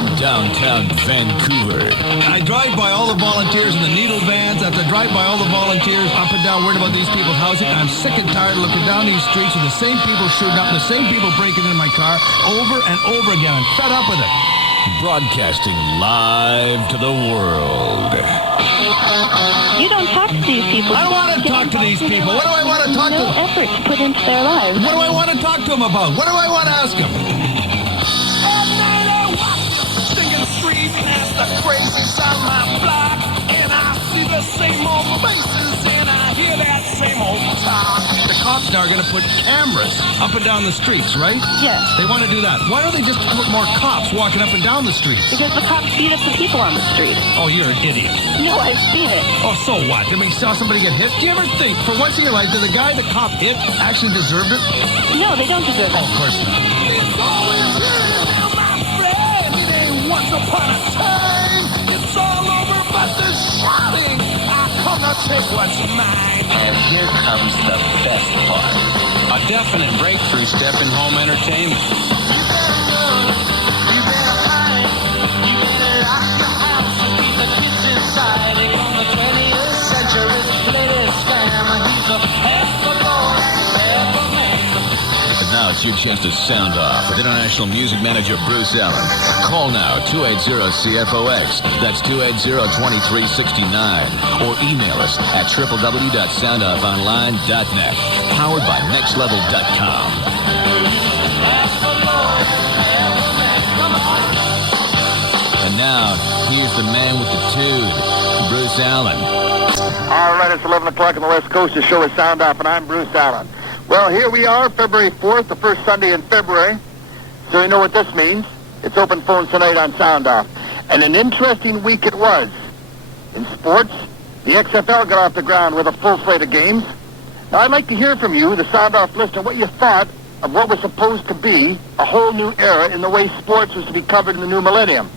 from downtown Vancouver. I drive by all the volunteers in the needle vans. After I drive by all the volunteers up and down, worried about these people's housing, I'm sick and tired of looking down these streets and the same people shooting up, the same people breaking into my car over and over again. I'm fed up with it. Broadcasting live to the world. You don't talk to these people. I don't want to talk to these people. What do I want to talk to them? No effort put into their lives. What do I want to talk to them about? What do I want to ask them? At night I walk the stinking street past the crazies on my block, and I see the same old faces and I hear that same old talk. The cops now are going to put cameras up and down the streets, right? Yes. They want to do that. Why don't they just put more cops walking up and down the streets? Because the cops beat up the people on the street. Oh, you're an idiot. No, I've seen it. Oh, so what? I mean, saw somebody get hit? Do you ever think, for once in your life, did the guy the cop hit actually deserved it? No, they don't deserve it. Oh, of course not. It's always here now, my friend. It ain't once upon a time. It's all over but the shouting. I come to take what's mine. And here comes the best part. A definite breakthrough step in home entertainment. You better run. You better hide. You better lock your house and keep the kids inside. They come the 20th century's latest scam. He's a half a boy, half a man. And now it's your chance to sound off with International Music Manager Bruce Allen. Call now, 280-CFOX. That's 280-2369. Or email us at www.soundoffonline.net. Powered by nextlevel.com. And now, here's the man with the tune, Bruce Allen. All right, it's 11 o'clock on the West Coast. The show is Sound Off, and I'm Bruce Allen. Well, here we are, February 4th, the first Sunday in February. So you know what this means. It's open phones tonight on Sound Off. And an interesting week it was. In sports, the XFL got off the ground with a full slate of games. Now, I'd like to hear from you, the Sound Off listener, what you thought of what was supposed to be a whole new era in the way sports was to be covered in the new millennium.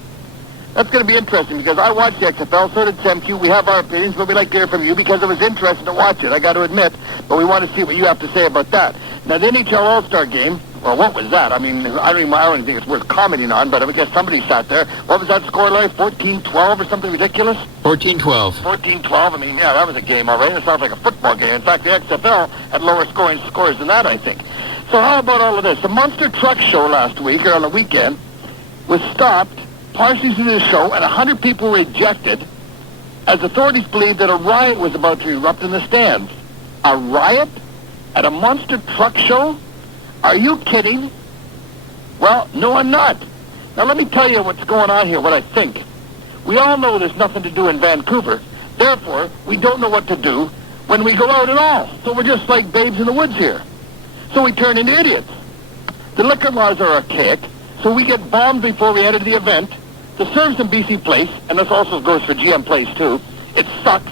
That's going to be interesting because I watched the XFL, so did SEMQ. We have our opinions, but we'd like to hear from you because it was interesting to watch it, I got to admit. But we want to see what you have to say about that. Now, the NHL Allstar game, well, what was that? I mean, I don't even think it's worth commenting on, but I guess somebody sat there. What was that score like? 14-12 or something ridiculous? 14-12. 14-12. I mean, yeah, that was a game, all right. It sounds like a football game. In fact, the XFL had lower scoring scores than that, I think. So how about all of this? The Monster Truck Show last week, or on the weekend, was stopped partially through the show, and 100 people were ejected as authorities believed that a riot was about to erupt in the stands. A riot? At a Monster Truck Show? Are you kidding? Well, no, I'm not. Now, let me tell you what's going on here, what I think. We all know there's nothing to do in Vancouver. Therefore, we don't know what to do when we go out at all. So we're just like babes in the woods here. So we turn into idiots. The liquor laws are archaic, so we get bombed before we enter the event. The serves in BC Place, and this also goes for GM Place too, it sucks,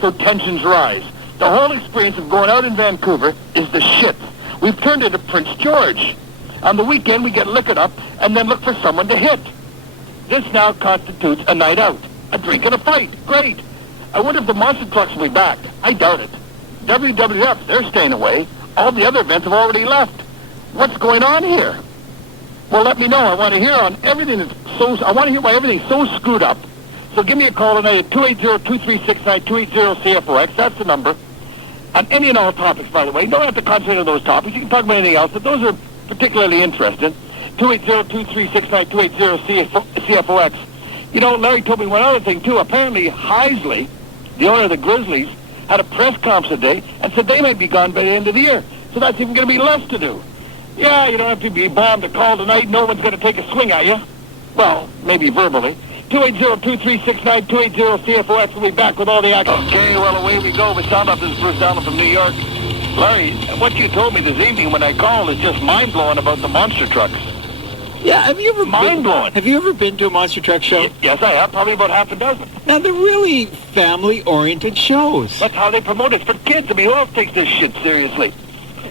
so tensions rise. The whole experience of going out in Vancouver is the shit. We've turned into Prince George. On the weekend, we get liquored up and then look for someone to hit. This now constitutes a night out, a drink and a fight. Great. I wonder if the monster trucks will be back. I doubt it. WWF, they're staying away. All the other events have already left. What's going on here? Well, let me know. I want to hear on everything that's I want to hear why everything's so screwed up. So give me a call tonight at 280-2369, 280-CFOX. That's the number. On any and all topics, by the way. You don't have to concentrate on those topics. You can talk about anything else, but those are particularly interesting. 280-2369, 280-CFOX. You know, Larry told me one other thing, too. Apparently, Heisley, the owner of the Grizzlies, had a press conference today and said they might be gone by the end of the year. So that's even going to be less to do. Yeah, you don't have to be bombed to call tonight. No one's going to take a swing at you. Well, maybe verbally. 280-2369, 280-CFOX. We'll be back with all the action. Okay, well, away we go. We sound off. This is Bruce Allen from New York. Larry, what you told me this evening when I called is just mind-blowing about the monster trucks. Yeah, have you ever Mind-blowing. Have you ever been to a monster truck show? Yes, I have. Probably about half a dozen. Now, they're really family-oriented shows. That's how they promote it for kids. I mean, who else takes this shit seriously?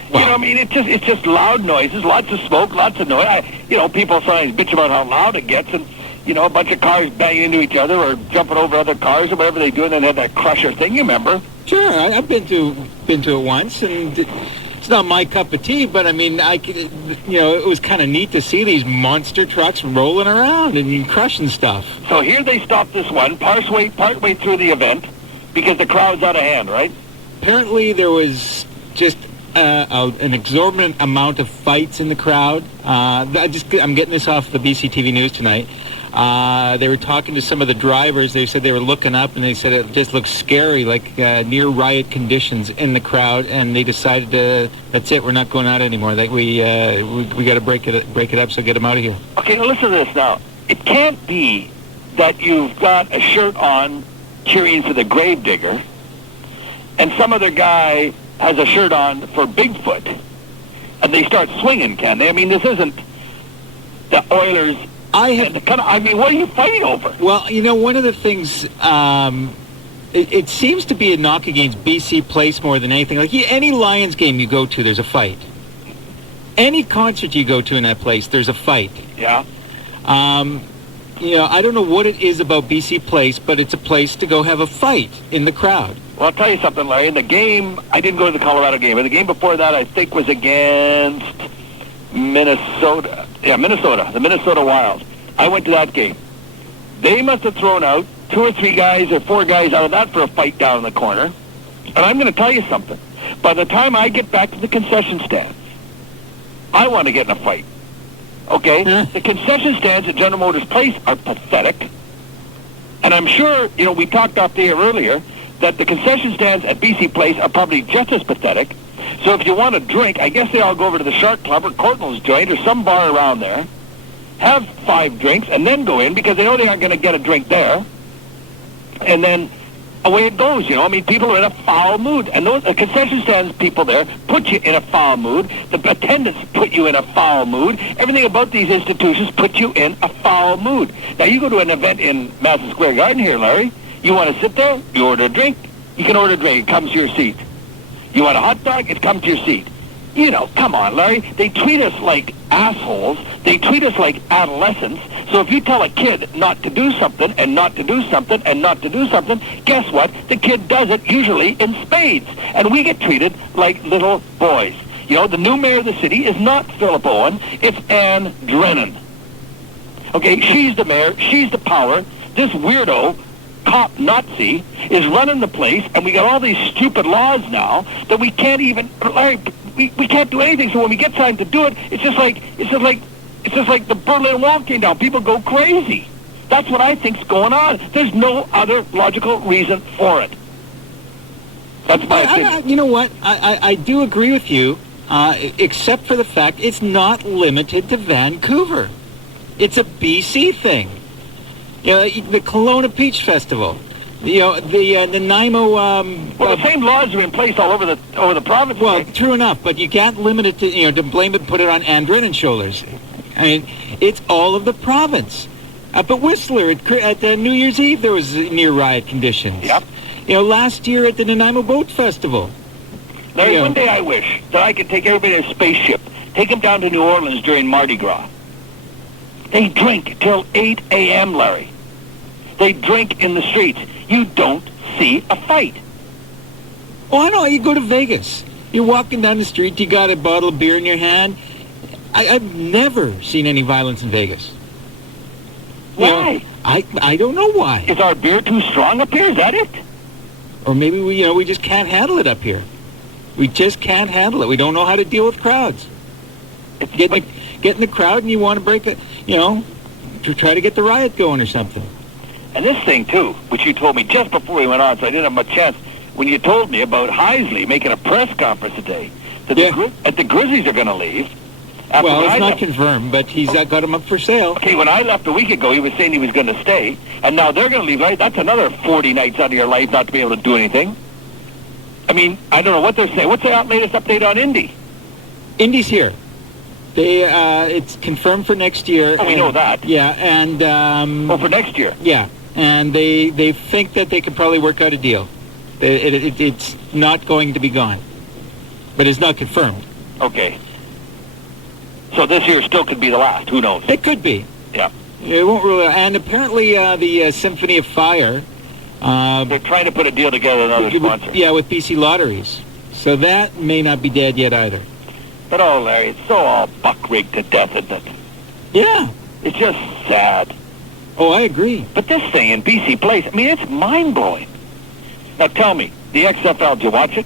Well, you know, I mean, it's just loud noises, lots of smoke, lots of noise. People sometimes bitch about how loud it gets, and a bunch of cars banging into each other or jumping over other cars or whatever they do, and then they have that crusher thing. You remember? Sure, I've been to it once, and it's not my cup of tea, but I mean, it was kind of neat to see these monster trucks rolling around and crushing stuff. So here they stopped this one partway through the event because the crowd's out of hand, right? Apparently, there was just an exorbitant amount of fights in the crowd. I'm getting this off the BC TV News tonight. They were talking to some of the drivers. They said they were looking up, and they said it just looked scary, like near riot conditions in the crowd. And they decided, that's it, we're not going out anymore. Like we got to break it up, so get them out of here. Okay, now listen to this now. It can't be that you've got a shirt on cheering for the gravedigger, and some other guy has a shirt on for Bigfoot, and they start swinging, can they? I mean, this isn't the Oilers. What do you fight over? Well, one of the things, it seems to be a knock against BC Place more than anything. Like any Lions game you go to, there's a fight. Any concert you go to in that place, there's a fight. Yeah. I don't know what it is about BC Place, but it's a place to go have a fight in the crowd. Well, I'll tell you something, Larry. In the game, I didn't go to the Colorado game, but the game before that, I think, was against Minnesota. Yeah, Minnesota, the Minnesota Wild. I went to that game. They must have thrown out 2 or 3 guys or 4 guys out of that for a fight down in the corner. And I'm going to tell you something. By the time I get back to the concession stands, I want to get in a fight. Okay? The concession stands at General Motors Place are pathetic. And I'm sure, we talked off the air earlier, that the concession stands at BC Place are probably just as pathetic. So if you want a drink, I guess they all go over to the Shark Club or Cortland's Joint or some bar around there, have 5 drinks, and then go in because they know they aren't going to get a drink there. And then away it goes, people are in a foul mood. And those concession stands people there put you in a foul mood. The attendants put you in a foul mood. Everything about these institutions put you in a foul mood. Now, you go to an event in Madison Square Garden here, Larry. You want to sit there, you order a drink. You can order a drink. It comes to your seat. You want a hot dog? It comes to your seat. Come on, Larry. They treat us like assholes. They treat us like adolescents. So if you tell a kid not to do something and not to do something and not to do something, guess what? The kid does it usually in spades. And we get treated like little boys. The new mayor of the city is not Philip Owen. It's Ann Drennan. Okay, she's the mayor. She's the power. This weirdo cop Nazi is running the place, and we got all these stupid laws now that we can't even, Larry, we can't do anything. So when we get time to do it, it's just like the Berlin Wall came down. People go crazy. That's what I think's going on. There's no other logical reason for it. That's my opinion. You know what? I do agree with you, except for the fact it's not limited to Vancouver. It's a BC thing. The Kelowna Peach Festival. The Nanaimo... well, the same laws are in place all over the province. Well, right? True enough, but you can't limit it to, to blame it, put it on Ann Drennan's shoulders. I mean, it's all of the province. Up at Whistler, at New Year's Eve, there was near riot conditions. Yep. Last year at the Nanaimo Boat Festival. Larry, one day I wish that I could take everybody in a spaceship, take them down to New Orleans during Mardi Gras. They drink till 8 a.m., Larry. They drink in the streets. You don't see a fight. Oh, I know. You go to Vegas. You're walking down the street. You got a bottle of beer in your hand. I've never seen any violence in Vegas. Why? I don't know why. Is our beer too strong up here? Is that it? Or maybe we just can't handle it up here. We just can't handle it. We don't know how to deal with crowds. Get in the crowd and you want to break it, to try to get the riot going or something. And this thing, too, which you told me just before we went on, so I didn't have much chance, when you told me about Heisley making a press conference today, that the Grizzlies are going to leave. Well, it's not confirmed, but he's got him up for sale. Okay, when I left a week ago, he was saying he was going to stay, and now they're going to leave. Right? That's another 40 nights out of your life not to be able to do anything. I mean, I don't know what they're saying. What's the latest update on Indy? Indy's here. It's confirmed for next year. Oh, we know that. Yeah, and... for next year? Yeah, and they think that they could probably work out a deal. It's not going to be gone, but it's not confirmed. Okay. So this year still could be the last. Who knows? It could be. Yeah. It won't rule it out. And apparently the Symphony of Fire... they're trying to put a deal together with another sponsor. Yeah, with BC Lotteries. So that may not be dead yet either. But oh, Larry, it's so all buck-rigged to death, isn't it? Yeah. It's just sad. Oh, I agree. But this thing in BC Place, I mean, it's mind-blowing. Now tell me, the XFL, did you watch it?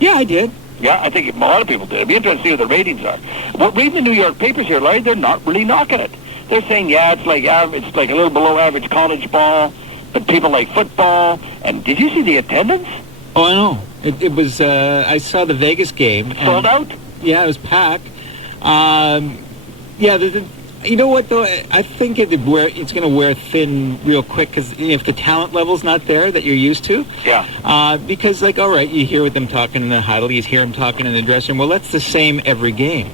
Yeah, I did. Yeah, I think a lot of people did. It'd be interesting to see what the ratings are. Well, reading the New York papers here, Larry, they're not really knocking it. They're saying, yeah, it's like a little below average college ball, but people like football. And did you see the attendance? Oh, I know. It was, I saw the Vegas game. Sold out? Yeah, it was packed. You know what, though? I think it's going to wear thin real quick because if the talent level's not there that you're used to. Yeah. Because, like, all right, you hear them talking in the huddle, you hear them talking in the dressing room. Well, that's the same every game.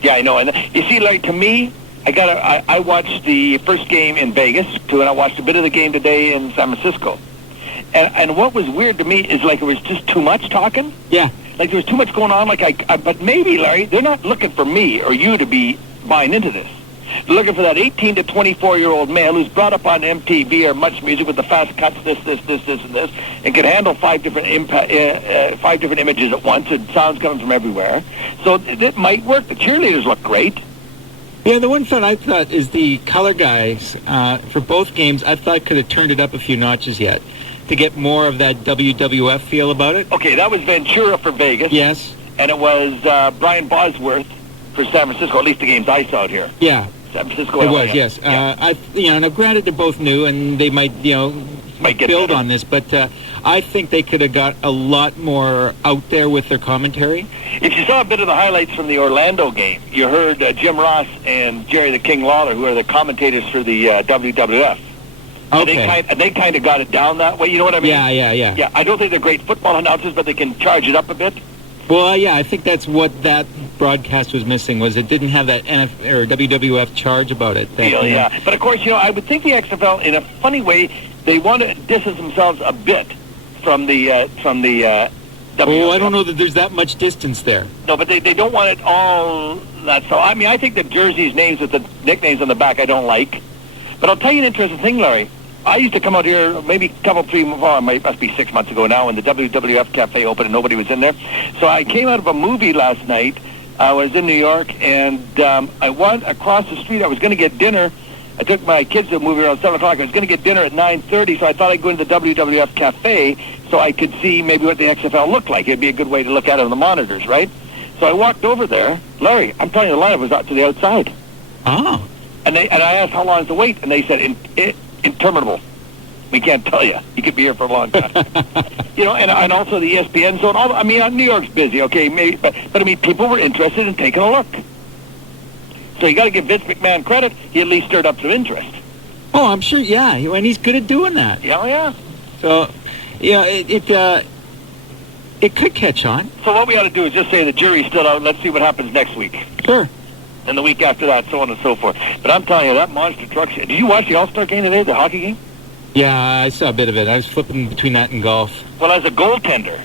Yeah, I know. And you see, like, to me, I watched the first game in Vegas, too, and I watched a bit of the game today in San Francisco. And what was weird to me is, like, it was just too much talking. Yeah. Like, there was too much going on. But maybe, Larry, they're not looking for me or you to be buying into this. They're looking for that 18 to 24-year-old man who's brought up on MTV or Much Music with the fast cuts, this, and this, and can handle five different images at once, and sounds coming from everywhere. So it might work. The cheerleaders look great. Yeah, the one thing I thought is the color guys for both games, I thought could have turned it up a few notches yet to get more of that WWF feel about it. Okay, that was Ventura for Vegas. Yes. And it was Brian Bosworth for San Francisco, at least the games I saw out here. Yeah. San Francisco. It LA. was, yes. Yeah. Now granted they're both new and they might get build better on this, but I think they could have got a lot more out there with their commentary. If you saw a bit of the highlights from the Orlando game, you heard Jim Ross and Jerry the King Lawler, who are the commentators for the WWF. Okay. And they kind of got it down that way, you know what I mean? Yeah. Yeah, I don't think they're great football announcers, but they can charge it up a bit. Well, yeah, I think that's what that broadcast was missing, was it didn't have that or WWF charge about it. Yeah. But, of course, I would think the XFL, in a funny way, they want to distance themselves a bit from the WWF. Oh, I don't know that there's that much distance there. No, but they don't want it all that. So, I mean, I think the jerseys, names with the nicknames on the back, I don't like. But I'll tell you an interesting thing, Larry. I used to come out here maybe must be 6 months ago now, when the WWF Cafe opened and nobody was in there. So I came out of a movie last night. I was in New York, and I went across the street. I was going to get dinner. I took my kids to a movie around 7 o'clock. I was going to get dinner at 9:30, so I thought I'd go into the WWF Cafe so I could see maybe what the XFL looked like. It'd be a good way to look at it on the monitors, right? So I walked over there. Larry, I'm telling you, the lineup was out to the outside. Oh. And I asked how long is the wait, and they said interminable. We can't tell you. You could be here for a long time. And also the ESPN zone. New York's busy, okay, maybe, but I mean, people were interested in taking a look. So you got to give Vince McMahon credit. He at least stirred up some interest. Oh, I'm sure. Yeah, and he's good at doing that. Yeah. So, yeah, it could catch on. So what we ought to do is just say the jury's still out. Let's see what happens next week. Sure. And the week after that, so on and so forth. But I'm telling you, that monster truck. Did you watch the All-Star game today, the hockey game? Yeah, I saw a bit of it. I was flipping between that and golf. Well, as a goaltender.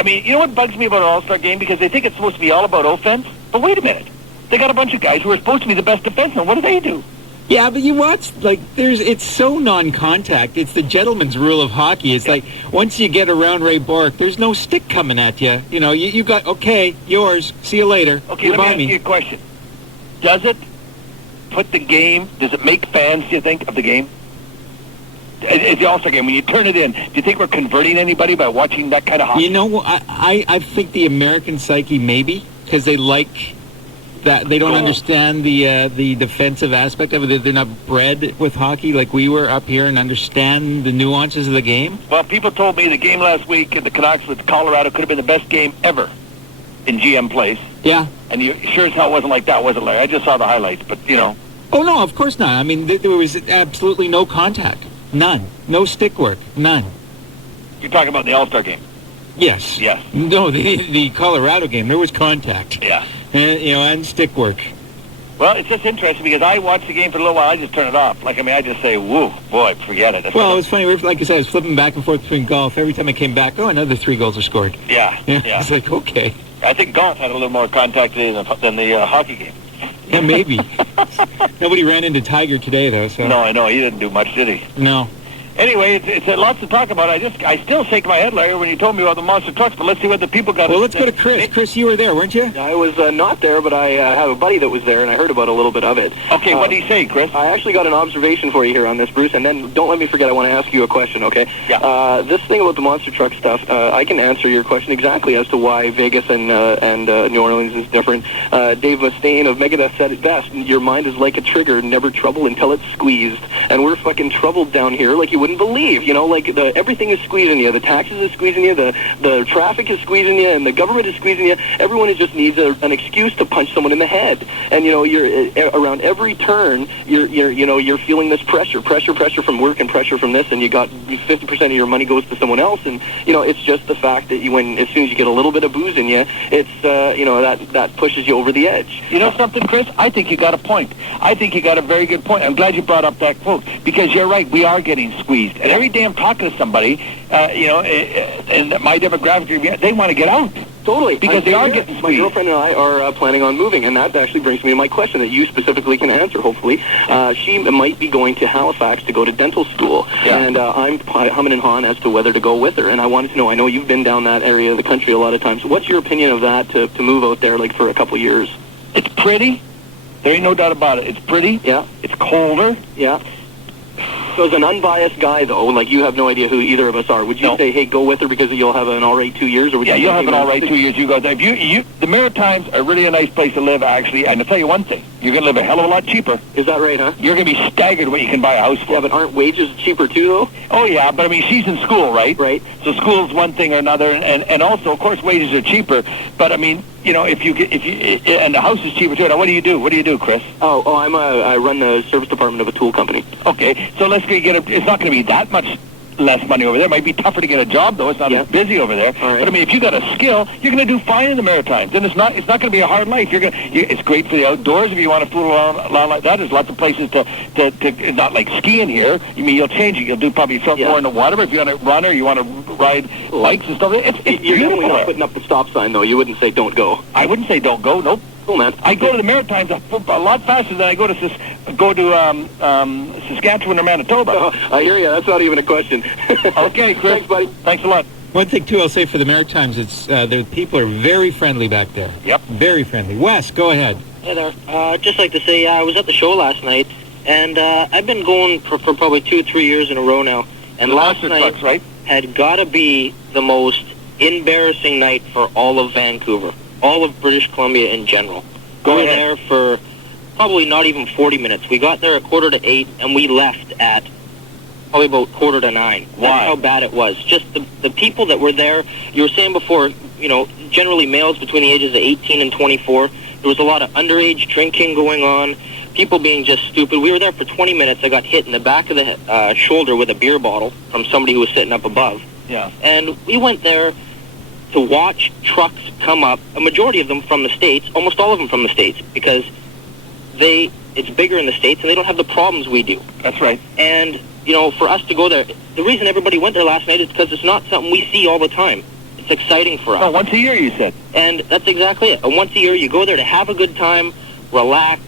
I mean, you know what bugs me about an All-Star game? Because they think it's supposed to be all about offense. But wait a minute. They got a bunch of guys who are supposed to be the best defensemen. What do they do? Yeah, but you watch, it's so non-contact. It's the gentleman's rule of hockey. It's like, once you get around Ray Bork, there's no stick coming at you. You got, okay, yours, see you later. Okay, let me ask you a question. Does it make fans, do you think, of the game? It's the All-Star game. When you turn it in, do you think we're converting anybody by watching that kind of hockey? I think the American psyche, maybe, because they like that. They don't understand the defensive aspect of it. They're not bred with hockey like we were up here and understand the nuances of the game. Well, people told me the game last week in the Canucks with Colorado could have been the best game ever in GM Place. Yeah. And you sure as hell wasn't like that, was it, Larry? I just saw the highlights, but, Oh, no, of course not. I mean, there was absolutely no contact. None. No stick work. None. You're talking about the All-Star game? Yes. Yes. No, the Colorado game, there was contact. Yeah. And stick work. Well, it's just interesting because I watched the game for a little while. I just turn it off. I just say, woo, boy, forget it. Well, it was funny. Like I said, I was flipping back and forth between golf. Every time I came back, another 3 goals are scored. Yeah. It's like, okay. I think golf had a little more contact than the hockey game. Yeah, maybe. Nobody ran into Tiger today, though. So. No, I know. He didn't do much, did he? No. Anyway, it's lots to talk about. I still shake my head, Larry, when you told me about the monster trucks. But let's see what the people got. Well, let's go to Chris. Chris, you were there, weren't you? I was not there, but I have a buddy that was there, and I heard about a little bit of it. Okay, what did he say, Chris? I actually got an observation for you here on this, Bruce, and then don't let me forget, I want to ask you a question, okay? Yeah. This thing about the monster truck stuff, I can answer your question exactly as to why Vegas and New Orleans is different. Dave Mustaine of Megadeth said it best: your mind is like a trigger, never trouble until it's squeezed. And we're fucking troubled down here like you wouldn't believe. You know, like everything is squeezing you. The taxes is squeezing you. The traffic is squeezing you, and the government is squeezing you. Everyone just needs an excuse to punch someone in the head. And you know, you're around every turn. You're feeling this pressure from work and pressure from this, and you got 50% of your money goes to someone else. And you know, it's just the fact that as soon as you get a little bit of booze in you, it's that pushes you over the edge. You know something, Chris? I think you got a point. I think you got a very good point. I'm glad you brought up that quote, because you're right. We are getting squeezed. And every day I'm talking to somebody, in my demographic, they want to get out. Totally. Because they are getting squeezed. My girlfriend and I are planning on moving, and that actually brings me to my question that you specifically can answer, hopefully. She might be going to Halifax to go to dental school, and I'm humming and hawing as to whether to go with her. And I wanted to know, I know you've been down that area of the country a lot of times. What's your opinion of that, to move out there like for a couple years? It's pretty. There ain't no doubt about it. It's pretty. Yeah. It's colder. Yeah. So as an unbiased guy, though, like you have no idea who either of us are, would you say, hey, go with her because you'll have an all right 2 years? Or would you'll have an all right 2 years. You go there. The Maritimes are really a nice place to live, actually. And I'll tell you one thing. You're going to live a hell of a lot cheaper. Is that right, huh? You're going to be staggered what you can buy a house for. Yeah, but aren't wages cheaper, too, though? Oh, yeah, but I mean, she's in school, right? Right. So school's one thing or another, and also, of course, wages are cheaper. But I mean, you know, if you and the house is cheaper too. Now, what do you do? What do you do, Chris? I run the service department of a tool company. Okay, so let's get it's not going to be that much less money over there. It might be tougher to get a job, though. It's not as busy over there. Right. But I mean, if you got a skill, you're going to do fine in the Maritimes. And it's not going to be a hard life. It's great for the outdoors if you want to fool around like that. There's lots of places to not like skiing here. You mean you'll change it. You'll do probably something more in the water. But if you want to run or you want to ride bikes and stuff, it's you're definitely not putting up the stop sign, though. You wouldn't say don't go. I wouldn't say don't go. Nope. Cool, man. I go to the Maritimes a lot faster than I go to Saskatchewan or Manitoba. I hear you. That's not even a question. Okay, Chris. Thanks, buddy. Thanks a lot. One thing, too, I'll say for the Maritimes, it's the people are very friendly back there. Yep. Very friendly. Wes, go ahead. Hey there. Just like to say, I was at the show last night, and I've been going for probably 2-3 years in a row now. And last night had got to be the most embarrassing night for all of Vancouver, all of British Columbia in general. We were there for probably not even 40 minutes. We got there at 7:45, and we left at probably about 8:45. That's how bad it was. Just the people that were there, you were saying before, you know, generally males between the ages of 18 and 24. There was a lot of underage drinking going on, people being just stupid. We were there for 20 minutes. I got hit in the back of the shoulder with a beer bottle from somebody who was sitting up above. Yeah. And we went there to watch trucks come up, a majority of them from the States, almost all of them from the States, because it's bigger in the States and they don't have the problems we do. That's right. And, you know, for us to go there, the reason everybody went there last night is because it's not something we see all the time. It's exciting for us. Oh, once a year, you said. And that's exactly it. And once a year, you go there to have a good time, relax,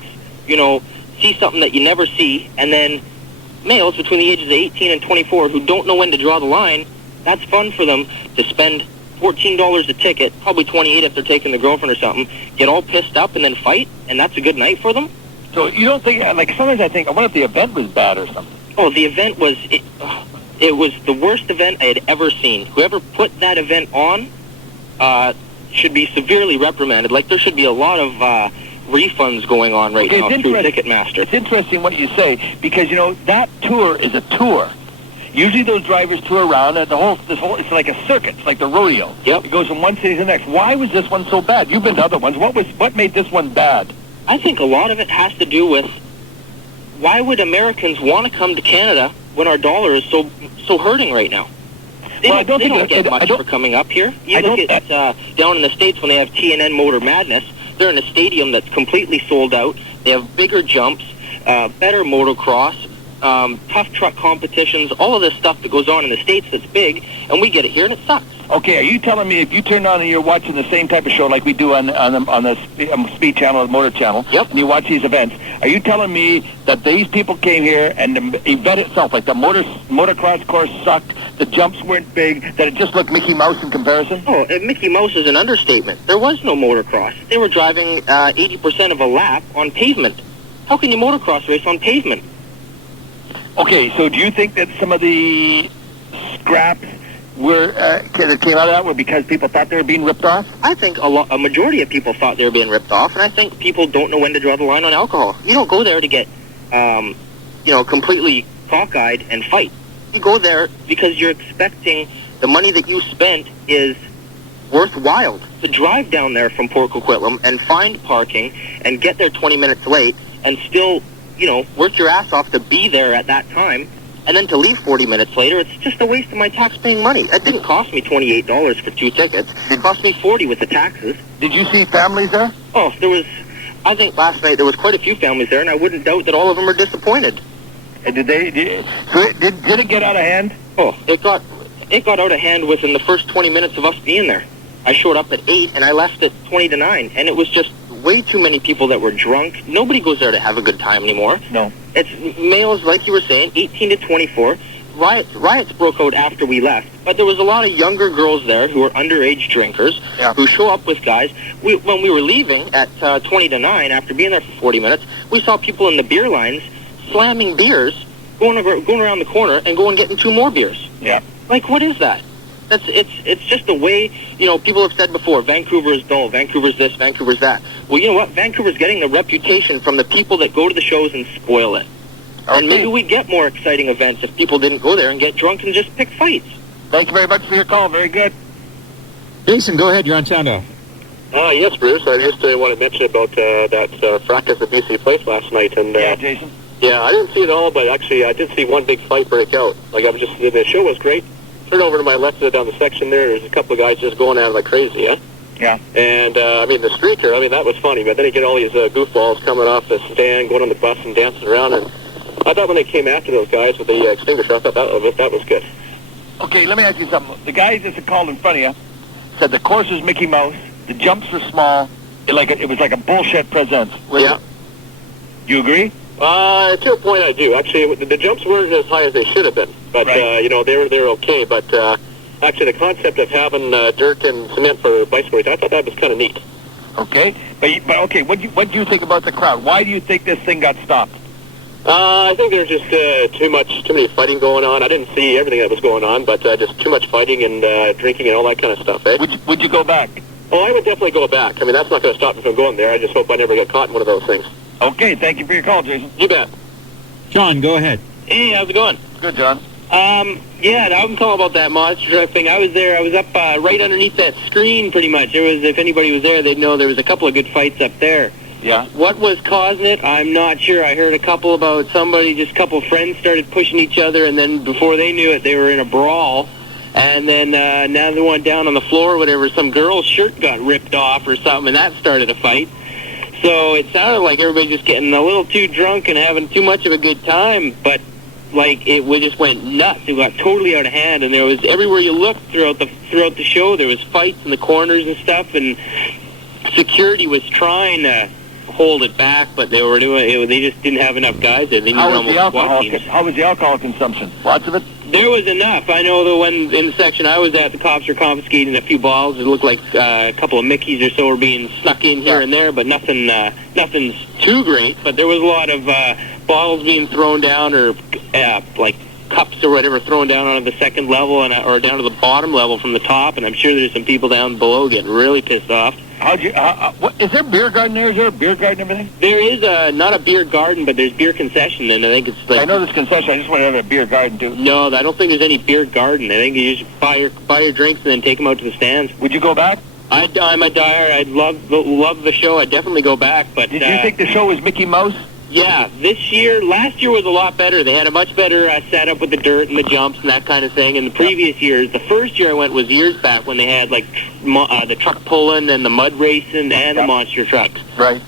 you know, see something that you never see, and then males between the ages of 18 and 24 who don't know when to draw the line, that's fun for them to spend $14 a ticket, probably $28 if they're taking the girlfriend or something, get all pissed up and then fight, and that's a good night for them? So you don't think, like sometimes I think, I wonder if the event was bad or something. Oh, the event was, it was the worst event I had ever seen. Whoever put that event on should be severely reprimanded. Like there should be a lot of refunds going on right now through Ticketmaster. It's interesting what you say, because, you know, that tour is a tour. Usually those drivers tour around, and it's like a circuit. It's like the rodeo. Yep. It goes from one city to the next. Why was this one so bad? You've been to other ones. What made this one bad? I think a lot of it has to do with why would Americans want to come to Canada when our dollar is so hurting right now? They don't get much for coming up here. You look at down in the States when they have TNN Motor Madness, they're in a stadium that's completely sold out. They have bigger jumps, better motocross, tough truck competitions, all of this stuff that goes on in the States that's big, and we get it here and it sucks. Okay, are you telling me if you turn on and you're watching the same type of show like we do on the Speed Channel or Motor Channel, Yep. and you watch these events, are you telling me that these people came here and the event itself, like the motocross course sucked, the jumps weren't big, that it just looked Mickey Mouse in comparison? Oh, Mickey Mouse is an understatement. There was no motocross. They were driving 80% of a lap on pavement. How can you motocross race on pavement? Okay, so do you think that some of the scraps that came out of that were because people thought they were being ripped off? I think a majority of people thought they were being ripped off, and I think people don't know when to draw the line on alcohol. You don't go there to get, completely cockeyed and fight. You go there because you're expecting the money that you spent is worthwhile. To drive down there from Port Coquitlam and find parking and get there 20 minutes late and still, work your ass off to be there at that time, and then to leave 40 minutes later, it's just a waste of my tax-paying money. It didn't cost me $28 for 2 tickets. It cost me $40 with the taxes. Did you see families there? Oh, I think last night there was quite a few families there, and I wouldn't doubt that all of them are disappointed. And did it get out of hand? Oh, it got out of hand within the first 20 minutes of us being there. I showed up at 8, and I left at 20 to 9, and it was just way too many people that were drunk. Nobody goes there to have a good time anymore. No. It's males, like you were saying, 18 to 24. Riots broke out after we left, but there was a lot of younger girls there who were underage drinkers who show up with guys. When we were leaving at 20 to 9, after being there for 40 minutes, we saw people in the beer lines slamming beers, going around the corner and going getting 2 more beers. Yeah. Like, what is that? It's just the way, people have said before, Vancouver is dull, Vancouver's this, Vancouver's that. Well, you know what? Vancouver's getting the reputation from the people that go to the shows and spoil it. Okay. And maybe we'd get more exciting events if people didn't go there and get drunk and just pick fights. Thank you very much for your call. Very good. Jason, go ahead. You're on sound off. Yes, Bruce. I just want to mention about that fracas at BC Place last night. And yeah, Jason. Yeah, I didn't see it all, but actually I did see one big fight break out. Like, the show was great. Turn over to my left down the section there's a couple of guys just going at it like crazy, yeah? Yeah. And, the streaker, that was funny, but then you get all these goofballs coming off the stand, going on the bus and dancing around, and I thought when they came after those guys with the extinguisher, I thought that was good. Okay, let me ask you something. The guys that called in front of you said the course was Mickey Mouse, the jumps were small, it was like a bullshit presence. Yeah. You agree? To a point I do. Actually, the jumps weren't as high as they should have been. But, right. They're okay. But actually, the concept of having dirt and cement for bicycle race, I thought that was kind of neat. Okay. But okay, what do you think about the crowd? Why do you think this thing got stopped? I think there's just too many fighting going on. I didn't see everything that was going on, but just too much fighting and drinking and all that kind of stuff, eh? Would you go back? Oh, I would definitely go back. That's not going to stop me from going there. I just hope I never get caught in one of those things. Okay, thank you for your call, Jason. You bet. John, go ahead. Hey, how's it going? Good, John. Yeah, I'm calling about that monster truck thing. I was there. I was up right underneath that screen, pretty much. If anybody was there, they'd know there was a couple of good fights up there. Yeah. What was causing it? I'm not sure. I heard a couple about a couple friends started pushing each other, and then before they knew it, they were in a brawl. And then now they went down on the floor or whatever. Some girl's shirt got ripped off or something, and that started a fight. So it sounded like everybody just getting a little too drunk and having too much of a good time, but we just went nuts. It got totally out of hand, and there was everywhere you looked throughout the show, there was fights in the corners and stuff, and security was trying to hold it back, but they just didn't have enough guys there. They needed almost SWAT teams. How was the alcohol consumption? Lots of it? There was enough. I know the one in the section I was at, the cops were confiscating a few bottles. It looked like a couple of Mickeys or so were being snuck in here and there, but nothing's too great. But there was a lot of bottles being thrown down, or like cups or whatever thrown down onto the second level or down to the bottom level from the top. And I'm sure there's some people down below getting really pissed off. Is there a beer garden there? Is there a beer garden and everything? There is not a beer garden, but there's beer concession, and I think it's like... I know there's concession. I just want to have a beer garden, too. No, I don't think there's any beer garden. I think you just buy your drinks and then take them out to the stands. Would you go back? I'm a diehard. I'd love the show. I'd definitely go back, but... Did you think the show was Mickey Mouse? Yeah, last year was a lot better. They had a much better setup with the dirt and the jumps and that kind of thing. And the previous years, the first year I went was years back when they had like the truck pulling and the mud racing and the monster trucks. Right.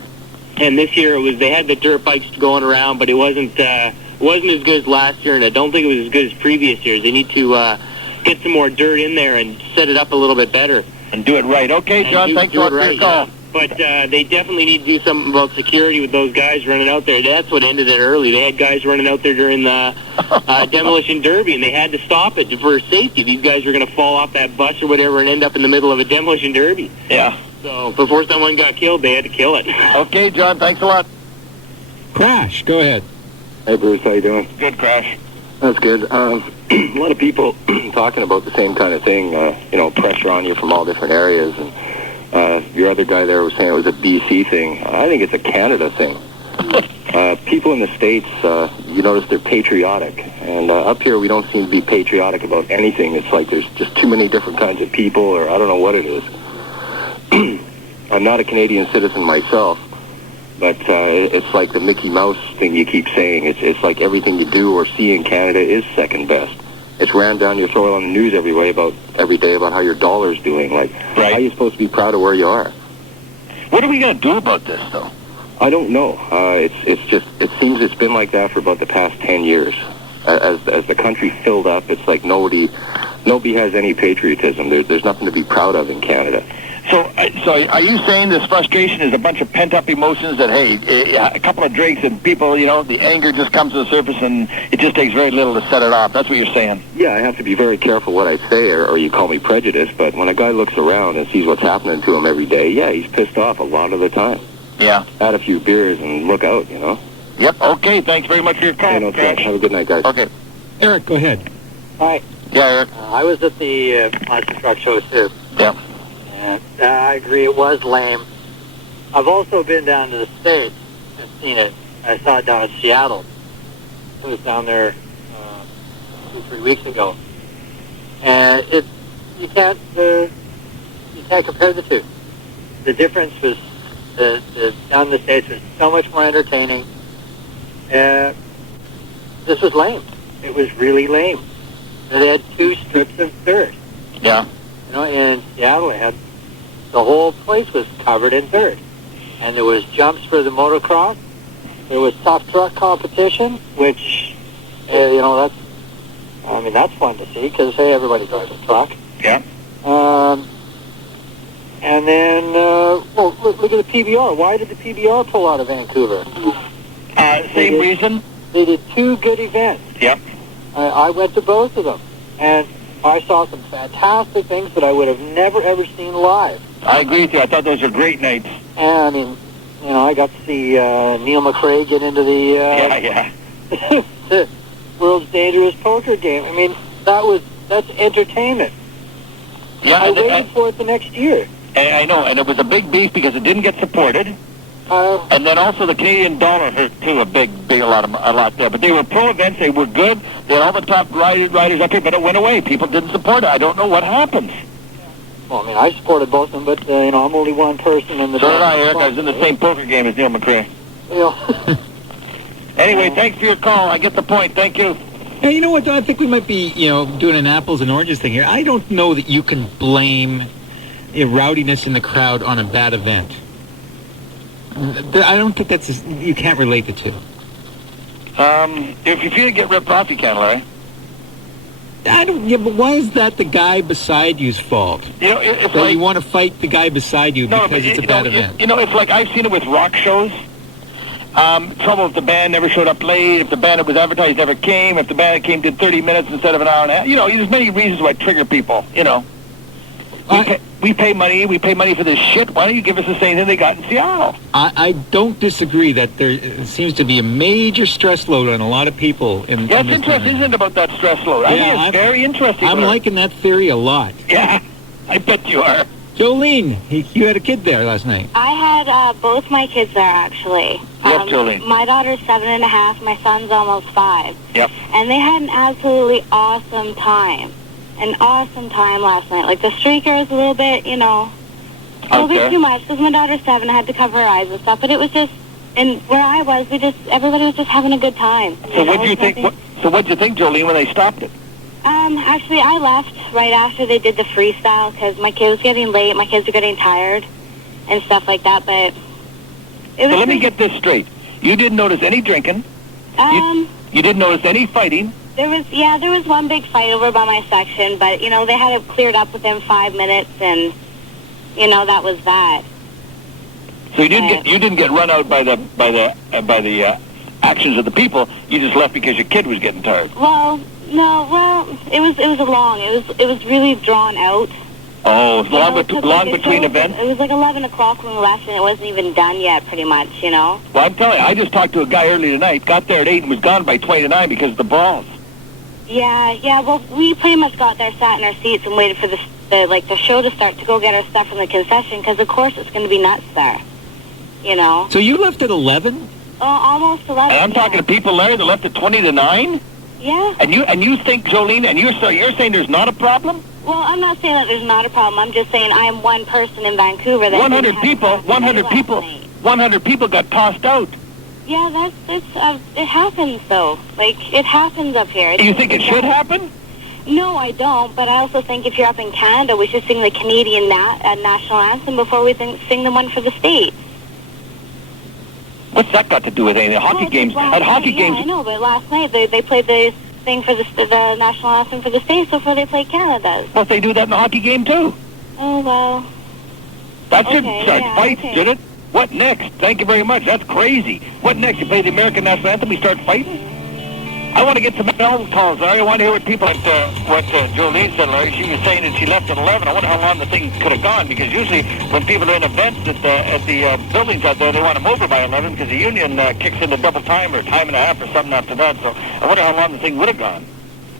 And this year they had the dirt bikes going around, but it wasn't as good as last year, and I don't think it was as good as previous years. They need to get some more dirt in there and set it up a little bit better. And do it right. Okay, John, thanks a lot for your call. Yeah. But they definitely need to do something about security with those guys running out there. That's what ended it early. They had guys running out there during the demolition derby, and they had to stop it for safety. These guys were going to fall off that bus or whatever and end up in the middle of a demolition derby. Yeah. So before someone got killed, they had to kill it. Okay, John, thanks a lot. Crash, go ahead. Hey, Bruce, how you doing? Good, Crash. That's good. A lot of people talking about the same kind of thing, pressure on you from all different areas. And your other guy there was saying it was a BC thing. I think it's a Canada thing. People in the States, you notice they're patriotic. And up here, we don't seem to be patriotic about anything. It's like there's just too many different kinds of people, or I don't know what it is. I'm not a Canadian citizen myself, but it's like the Mickey Mouse thing you keep saying. It's like everything you do or see in Canada is second best. It's ran down your throat on the news every day about how your dollar's doing. Like, right. How are you supposed to be proud of where you are? What are we going to do about this, though? I don't know. It seems it's been like that for about the past 10 years. As the country filled up, it's like nobody has any patriotism. There's nothing to be proud of in Canada. So are you saying this frustration is a bunch of pent-up emotions that, hey, a couple of drinks and people, the anger just comes to the surface and it just takes very little to set it off? That's what you're saying? Yeah, I have to be very careful what I say, or you call me prejudiced, but when a guy looks around and sees what's happening to him every day, yeah, he's pissed off a lot of the time. Yeah. Add a few beers and look out, Yep, okay, thanks very much for your call. Have a good night, guys. Okay. Eric, go ahead. Hi. Yeah, Eric. I was at the Monster Truck Show, too. Yeah. And I agree, it was lame. I've also been down to the States and seen it. I saw it down in Seattle. I was down there 2-3 weeks ago. And you can't compare the two. The difference was down in the States was so much more entertaining. This was lame. It was really lame. They had 2 strips of dirt. Yeah. In Seattle, the whole place was covered in dirt. And there was jumps for the motocross. There was tough truck competition, which, that's fun to see because, hey, everybody drives a truck. Yeah. And then, look at the PBR. Why did the PBR pull out of Vancouver? Same reason. They did 2 good events. Yep. I went to both of them. And I saw some fantastic things that I would have never, ever seen live. I agree with you. I thought those were great nights. And, I got to see Neil McRae get into the the world's dangerous poker game. That's entertainment. Yeah, I waited for it the next year. I know, and it was a big beef because it didn't get supported. And then also the Canadian dollar hurt too, a lot there. But they were pro events. They were good. They had all the top riders up here, but it went away. People didn't support it. I don't know what happened. Well, I supported both of them, but I'm only one person in the. So did I, Eric. I was in the same poker game as Neil McRae. Anyway, thanks for your call. I get the point. Thank you. Hey, you know what, though? I think we might be, doing an apples and oranges thing here. I don't know that you can blame rowdiness in the crowd on a bad event. I don't think you can't relate the two. If you feel you get ripped off, you can, Larry. But why is that the guy beside you's fault? It's that you want to fight the guy beside you because it's a bad event. It's like I've seen it with rock shows. Trouble if the band never showed up late, if the band that was advertised never came, if the band that came did 30 minutes instead of an hour and a half. There's many reasons why trigger people, We pay money for this shit. Why don't you give us the same thing they got in Seattle? I don't disagree that there seems to be a major stress load on a lot of people. It's interesting, isn't it, about that stress load? I think it's very interesting. I'm liking that theory a lot. Yeah, I bet you are. Jolene, you had a kid there last night. I had both my kids there, actually. Yep, Jolene. My daughter's 7.5. My son's almost 5. Yep. And they had an absolutely awesome time. An awesome time last night. Like, the streakers a little bit, a little bit too much, because my daughter's 7. I had to cover her eyes and stuff. But it was just, and where I was, everybody was just having a good time. So what'd you think, Jolene, when they stopped it? Actually, I left right after they did the freestyle because my kid was getting late. My kids were getting tired and stuff like that. But it was. So let me get this straight. You didn't notice any drinking. You didn't notice any fighting. There was one big fight over by my section, but, you know, they had it cleared up within 5 minutes, and, you know, that was that. So you didn't get run out by the actions of the people. You just left because your kid was getting tired. Well, no, it was really drawn out. Oh, long between events? It was like 11 o'clock when we left, and it wasn't even done yet, pretty much, you know? Well, I'm telling you, I just talked to a guy earlier tonight, got there at 8 and was gone by 20 to 9 because of the brawls. Yeah, well, we pretty much got there, sat in our seats, and waited for the show to start to go get our stuff from the concession, because, of course, it's going to be nuts there, you know? So you left at 11? Oh, almost 11. And I'm talking to people, Larry, that left at 20 to 9? Yeah. And you think, Jolene, and you're saying there's not a problem? Well, I'm not saying that there's not a problem. I'm just saying I am one person in Vancouver that 100 people got tossed out. Yeah, it happens though. Like, it happens up here. You think it should happen? No, I don't. But I also think if you're up in Canada, we should sing the Canadian national anthem before we sing the one for the States. What's that got to do with anything? Hockey games. At hockey games. I know, but last night they played the thing for the national anthem for the States before they played Canada's. Well, they do that in the hockey game too. Oh well. That should start fights, should it? What next? Thank you very much. That's crazy. What next? You play the American national anthem, we start fighting? I want to get some phone calls, Larry. I want to hear what people what Jolene said, Larry. She was saying that she left at 11. I wonder how long the thing could have gone, because usually when people are in events at the buildings out there, they want them over by 11 because the union kicks in the double time or time and a half or something after that. So I wonder how long the thing would have gone.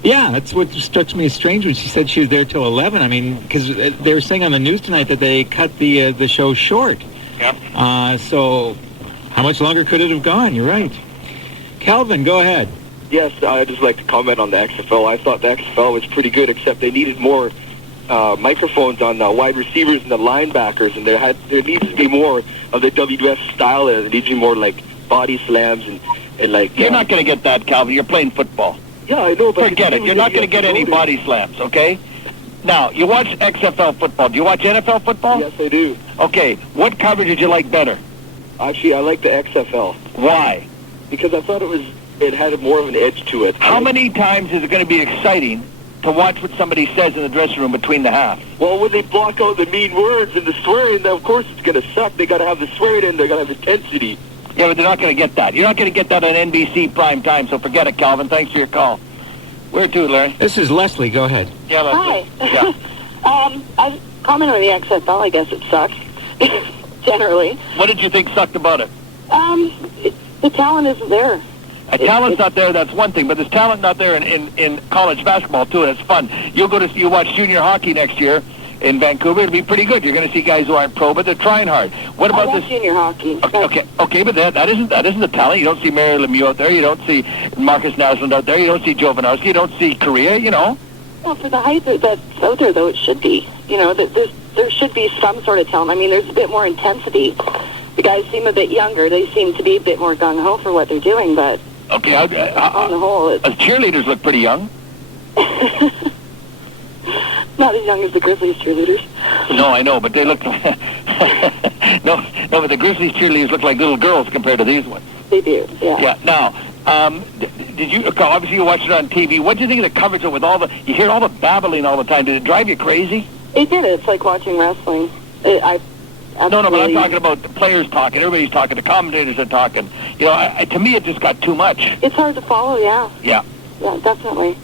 Yeah, that's what struck me as strange when she said she was there till 11. I mean, because they were saying on the news tonight that they cut the show short. Yep. So how much longer could it have gone? You're right. Calvin, go ahead. Yes, I'd just like to comment on the XFL. I thought the XFL was pretty good, except they needed more microphones on the wide receivers and the linebackers, and there needs to be more of the WWF style there. There needs to be more, like, body slams and like... You're not going to get that, Calvin. You're playing football. Yeah, I know, but... Forget it. You're not going to get any body slams, okay? Now, you watch XFL football. Do you watch NFL football? Yes, I do. Okay. What coverage did you like better? Actually, I like the XFL. Why? Because I thought it had more of an edge to it. How many times is it going to be exciting to watch what somebody says in the dressing room between the halves? Well, when they block out the mean words and the swearing, then of course it's going to suck. They got to have the swearing in. They got to have intensity. Yeah, but they're not going to get that. You're not going to get that on NBC prime time, so forget it, Calvin. Thanks for your call. Where to, Larry? This is Leslie. Go ahead. Yeah, Leslie. Hi. Yeah. I comment on the XFL. I guess it sucks, generally. What did you think sucked about it? The talent isn't there. Talent's not there, that's one thing, but there's talent not there in college basketball, too, and it's fun. You watch junior hockey next year in Vancouver, it'll be pretty good. You're going to see guys who aren't pro, but they're trying hard. What about this? Junior hockey. Okay, but that isn't the talent. You don't see Mary Lemieux out there. You don't see Marcus Naslund out there. You don't see Jovanovski. You don't see Korea, you know. Well, for the height that's out there, though, it should be. You know, there should be some sort of talent. I mean, there's a bit more intensity. The guys seem a bit younger. They seem to be a bit more gung-ho for what they're doing, but... Okay, on the whole, cheerleaders look pretty young. Not as young as the Grizzlies cheerleaders. No, I know, but they look... no, but the Grizzlies cheerleaders look like little girls compared to these ones. They do, yeah. Yeah, now, did you... Obviously, you watched it on TV. What do you think of the coverage with all the... You hear all the babbling all the time. Did it drive you crazy? It did. It's like watching wrestling. No, but I'm talking about the players talking. Everybody's talking. The commentators are talking. You know, to me, it just got too much. It's hard to follow, yeah. Yeah. Yeah, definitely.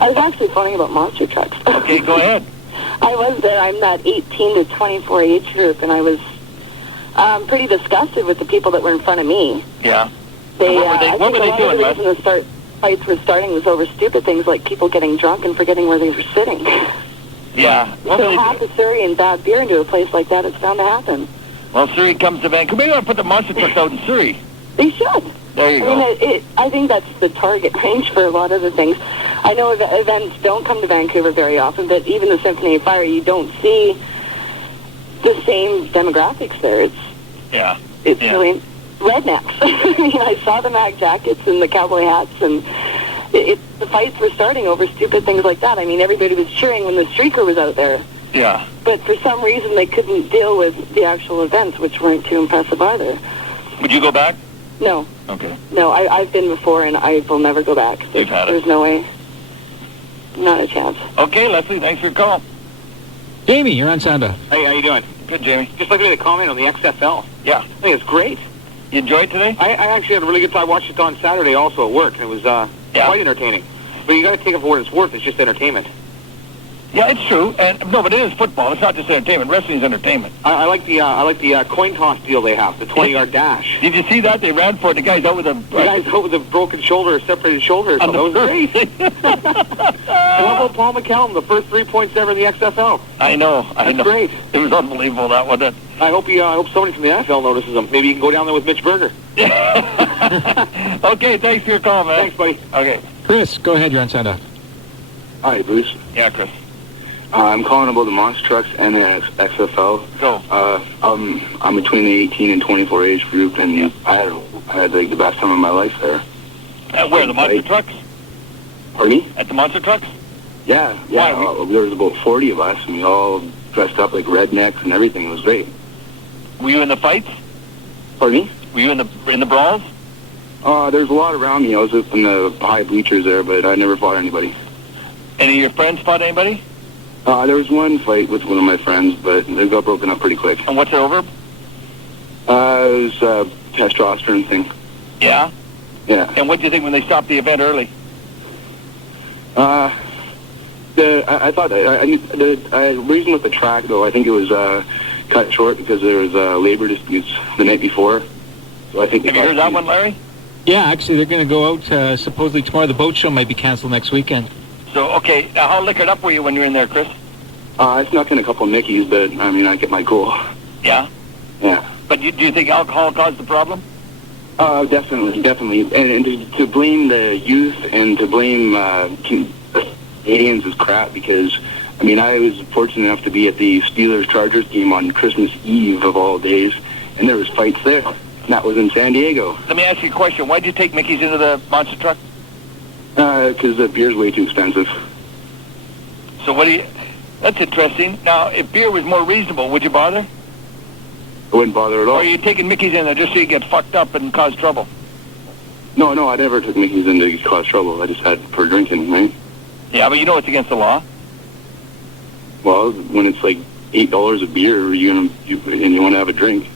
I was actually phoning about monster trucks. Okay, go ahead. I was there. I'm that 18 to 24 age group, and I was pretty disgusted with the people that were in front of me. Yeah. What were they doing, Les? The fights were starting was over stupid things like people getting drunk and forgetting where they were sitting. Yeah. So half a Surrey and bad beer into a place like that, it's bound to happen. Well, Surrey comes to Vancouver. Maybe I'll put the monster trucks out in Surrey. They should. There you go. I think that's the target range for a lot of the things. I know events don't come to Vancouver very often, but even the Symphony of Fire, you don't see the same demographics there. It's really rednecks. I saw the mag jackets and the cowboy hats, and the fights were starting over stupid things like that. I mean, everybody was cheering when the streaker was out there. Yeah. But for some reason, they couldn't deal with the actual events, which weren't too impressive either. Would you go back? No. Okay. No, I've been before, and I will never go back. You've had it. There's no way. Not a chance. Okay, Leslie, thanks for your call. Jamie, you're on Sound Off. Hey, how you doing? Good, Jamie. Just looking at the comment on the XFL. Yeah. I think it's great. You enjoyed today? I actually had a really good time. I watched it on Saturday also at work, and it was quite entertaining. But you got to take it for what it's worth. It's just entertainment. Yeah, it's true. But it is football. It's not just entertainment. Wrestling is entertainment. I like the coin toss deal they have, the 20-yard dash. Did you see that? They ran for it. The guy's out with a... The guy's out with a broken shoulder, separated shoulder. That was great. And how about Paul McCallum, the first 3 points ever in the XFL? I know. That's great. It was unbelievable, that one. I hope somebody from the NFL notices him. Maybe you can go down there with Mitch Berger. Okay, thanks for your call, man. Thanks, buddy. Okay. Chris, go ahead. You're on Sound Off. Hi, Bruce. Yeah, Chris. I'm calling about the monster trucks and the XFL. Go. I'm between the 18 and 24 age group, and I had like the best time of my life there. Where, the monster trucks? Pardon me? At the monster trucks? Yeah. There was about 40 of us, and we all dressed up like rednecks and everything. It was great. Were you in the fights? Pardon me? Were you in the brawls? There's a lot around me. I was up in the high bleachers there, but I never fought anybody. Any of your friends fought anybody? There was one fight with one of my friends, but it got broken up pretty quick. And what's it over? It was a testosterone thing. Yeah? Yeah. And what do you think when they stopped the event early? I thought the reason with the track, though, I think it was cut short because there was labor disputes the night before. So I think. Have you heard that one, Larry? Yeah, actually, they're going to go out supposedly tomorrow. The boat show might be canceled next weekend. So, okay, how liquored up were you when you were in there, Chris? I snuck in a couple of Mickeys, but, I mean, I get my cool. Yeah? Yeah. But do you think alcohol caused the problem? Definitely. And to blame the youth and to blame Canadians is crap because, I mean, I was fortunate enough to be at the Steelers-Chargers game on Christmas Eve of all days, and there was fights there. And that was in San Diego. Let me ask you a question. Why did you take Mickey's into the monster truck? Because the beer's way too expensive. So that's interesting. Now, if beer was more reasonable, would you bother? I wouldn't bother at all. Or are you taking Mickey's in there just so you get fucked up and cause trouble? No, I never took Mickey's in to cause trouble. I just had for drinking, right? Yeah, but you know it's against the law. Well, when it's like $8 a beer, and you want to have a drink.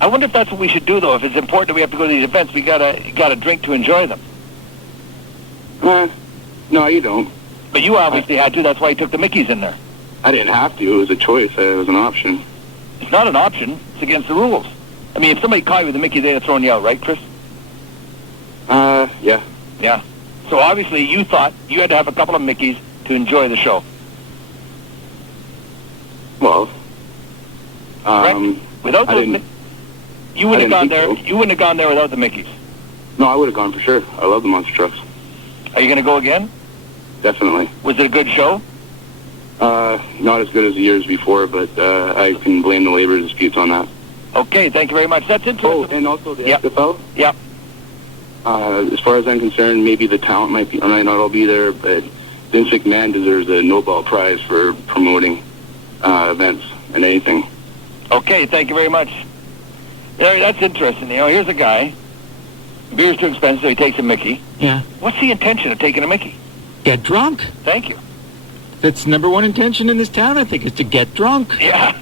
I wonder if that's what we should do, though. If it's important that we have to go to these events, we gotta drink to enjoy them. No, you don't. But you obviously had to. That's why you took the Mickeys in there. I didn't have to. It was a choice. It was an option. It's not an option. It's against the rules. I mean, if somebody caught you with a Mickey, they'd have thrown you out, right, Chris? Yeah. Yeah. So obviously you thought you had to have a couple of Mickeys to enjoy the show. Well, right? Without those, you wouldn't have gone there. So. You wouldn't have gone there without the Mickeys. No, I would have gone for sure. I love the monster trucks. Are you going to go again? Definitely. Was it a good show? Not as good as the years before, but I can blame the labor disputes on that. Okay, thank you very much. That's interesting. Oh, and also the XFL? Yep. As far as I'm concerned, maybe the talent might not all be there, but Vince McMahon deserves a Nobel Prize for promoting events and anything. Okay, thank you very much. Larry, that's interesting. You know, here's a guy. Beer's too expensive, so he takes a Mickey. Yeah. What's the intention of taking a Mickey? Get drunk. Thank you. That's number one intention in this town, I think, is to get drunk. Yeah.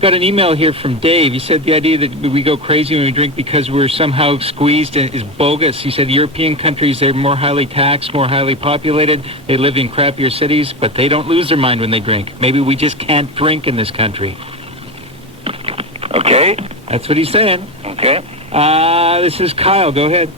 Got an email here from Dave. He said the idea that we go crazy when we drink because we're somehow squeezed is bogus. He said European countries, they're more highly taxed, more highly populated. They live in crappier cities, but they don't lose their mind when they drink. Maybe we just can't drink in this country. Okay. That's what he's saying. Okay. This is Kyle. Go ahead.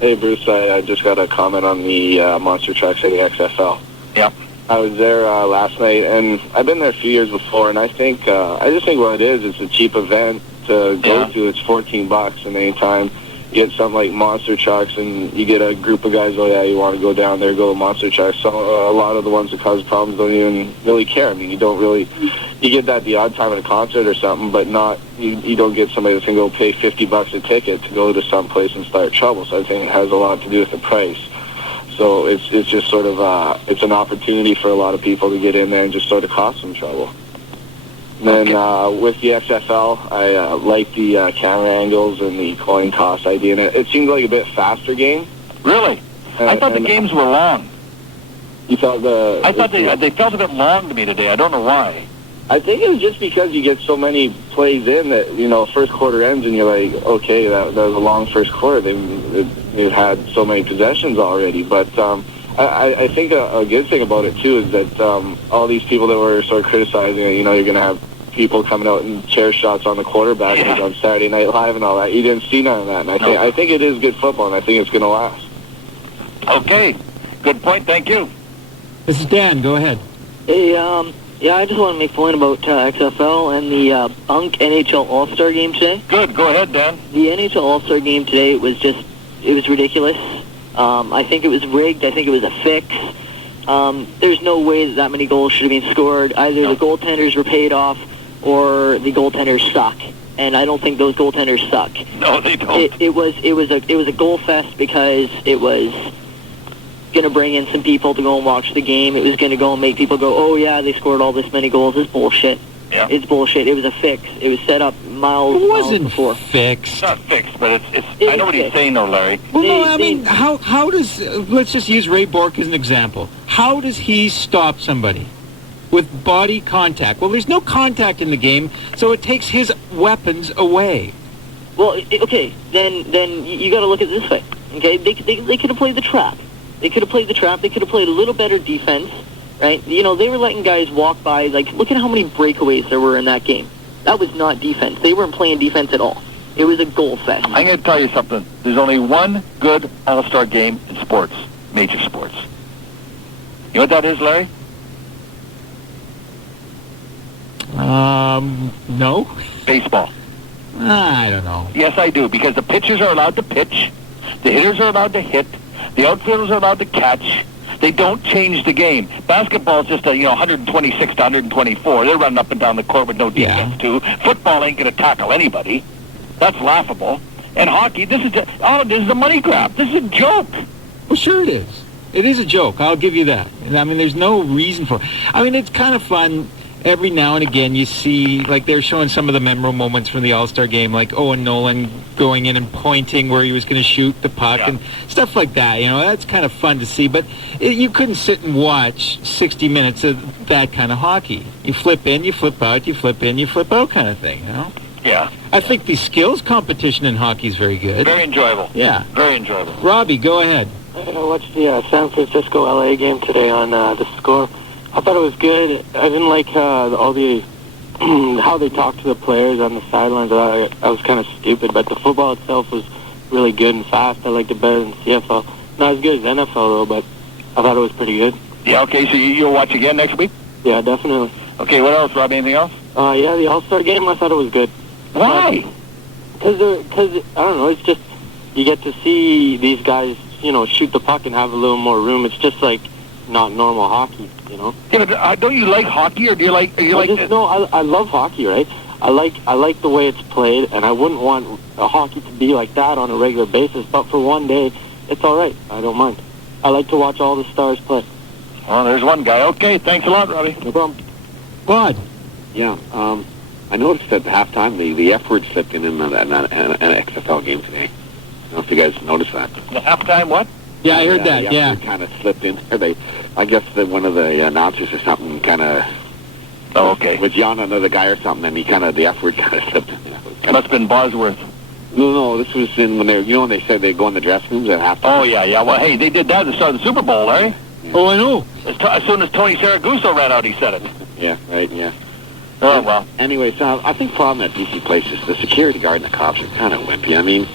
Hey, Bruce. I just got a comment on the monster trucks at the XFL. Yeah. I was there last night, and I've been there a few years before, and I just think what it is, it's a cheap event to go to. It's $14, and anytime you get something like monster trucks, and you get a group of guys, oh yeah, you want to go down there, go to monster trucks. So a lot of the ones that cause problems don't even really care. I mean, you get that the odd time at a concert or something, but you don't get somebody that's going to go pay $50 a ticket to go to some place and start trouble. So I think it has a lot to do with the price. So it's just sort of it's an opportunity for a lot of people to get in there and just sort of cause some trouble. And then with the XFL, I like the camera angles and the coin toss idea. And it seemed like a bit faster game. Really? I thought the games were long. You thought I thought they felt a bit long to me today. I don't know why. I think it was just because you get so many plays in that, first quarter ends and you're like, okay, that was a long first quarter. They've had so many possessions already. But I think a good thing about it, too, is that all these people that were sort of criticizing it, you're going to have people coming out and chair shots on the quarterback on Saturday Night Live and all that. You didn't see none of that. And I think it is good football, and I think it's going to last. Okay. Good point. Thank you. This is Dan. Go ahead. Hey, I just want to make a point about XFL and the Unk NHL Allstar game today. Good. Go ahead, Dan. The NHL Allstar game today was ridiculous. I think it was rigged. I think it was a fix. There's no way that many goals should have been scored. Either the goaltenders were paid off or the goaltenders suck. And I don't think those goaltenders suck. No, they don't. It was a goal fest because it was going to bring in some people to go and watch the game. It was going to go and make people go, oh yeah, they scored all this many goals. It's bullshit. Yeah. It's bullshit. It was a fix. It was set up miles before. Fixed. It's not fixed, but it's I know what he's saying though, Larry. Well, no, I mean, how does, let's just use Ray Bourque as an example. How does he stop somebody? With body contact. Well, there's no contact in the game, so it takes his weapons away. Well, okay, then you got to look at it this way. Okay, they could have played the trap. They could have played the trap. They could have played a little better defense, right? They were letting guys walk by. Like, look at how many breakaways there were in that game. That was not defense. They weren't playing defense at all. It was a goal fest. I'm going to tell you something. There's only one good All-Star game in sports, major sports. You know what that is, Larry? No. Baseball. I don't know. Yes, I do, because the pitchers are allowed to pitch, the hitters are allowed to hit, the outfielders are allowed to catch. They don't change the game. Basketball is just 126 to 124. They're running up and down the court with no defense, too. Football ain't going to tackle anybody. That's laughable. And hockey, all it is a money grab. This is a joke. Well, sure it is. It is a joke. I'll give you that. I mean, there's no reason for it. I mean, it's kind of fun. Every now and again you see, like they're showing some of the memorable moments from the All-Star game, like Owen Nolan going in and pointing where he was going to shoot the puck and stuff like that. That's kind of fun to see. But you couldn't sit and watch 60 minutes of that kind of hockey. You flip in, you flip out, you flip in, you flip out kind of thing, Yeah. I think the skills competition in hockey is very good. Very enjoyable. Yeah. Very enjoyable. Robbie, go ahead. I watched the San Francisco-LA game today on the score. I thought it was good. I didn't like all the how they talked to the players on the sidelines. I was kind of stupid, but the football itself was really good and fast. I liked it better than CFL. Not as good as NFL, though, but I thought it was pretty good. Yeah, okay, so you'll watch again next week? Yeah, definitely. Okay, what else, Rob? Anything else? Yeah, the All-Star game, I thought it was good. Why? Because, I don't know, it's just, you get to see these guys, shoot the puck and have a little more room. It's just like not normal hockey, Yeah, but don't you like hockey, or do you like... No, I love hockey, right? I like the way it's played, and I wouldn't want a hockey to be like that on a regular basis, but for one day, it's all right. I don't mind. I like to watch all the stars play. Well, there's one guy. Okay, thanks a lot, Robbie. No problem. Bud. Yeah, I noticed at halftime the F word slipped in an XFL game today. I don't know if you guys noticed that. The halftime what? Yeah, I heard that, yeah. The F word kind of slipped in. I guess that one of the announcers or something kind of... Oh, okay. Was yelling at another guy or something, and the F word kind of slipped in. It must have been Bosworth. No, this was when they said they go in the dressing rooms at halftime. Oh, yeah. Well, hey, they did that at the start of the Super Bowl, Larry. Yeah. Oh, I know. As soon as Tony Saragusa ran out, he said it. Yeah, right, yeah. Oh, well. Anyway, so I think the problem at BC Place is the security guard and the cops are kind of wimpy. I mean,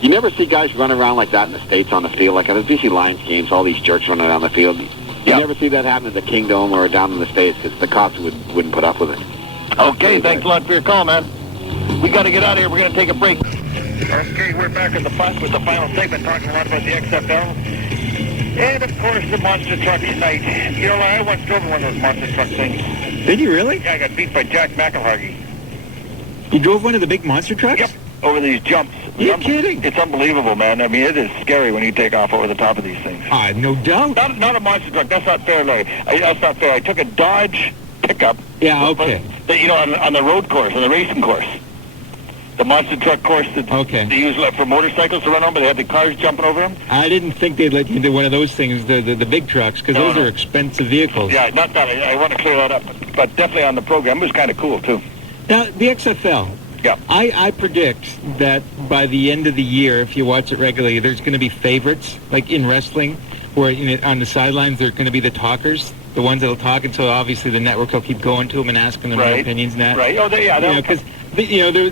you never see guys run around like that in the States on the field. Like at the BC Lions games, all these jerks running around the field. You never see that happen at the Kingdom or down in the States because the cops wouldn't put up with it. Okay, thanks a lot for your call, man. We got to get out of here. We're going to take a break. Okay, we're back at the bus with the final segment talking a lot about the XFL. And, of course, the monster truck tonight. I once drove one of those monster truck things. Did you really? Yeah, I got beat by Jack McElhargy. You drove one of the big monster trucks? Yep, over these jumps. You're kidding? It's unbelievable, man. I mean, it is scary when you take off over the top of these things. No doubt. Not a monster truck. That's not fair, Larry. That's not fair. I took a Dodge pickup. Yeah, okay. on the road course, on the racing course. The monster truck course that they use for motorcycles to run on, but they had the cars jumping over them. I didn't think they'd let you do one of those things, the big trucks, because those are expensive vehicles. Yeah, not that. I want to clear that up. But definitely on the program, it was kind of cool, too. Now, the XFL. Yeah. I predict that by the end of the year, if you watch it regularly, there's going to be favorites, like in wrestling, where on the sidelines, they're going to be the talkers, the ones that'll talk, and so obviously the network will keep going to them and asking them their opinions and that. Right. Oh, because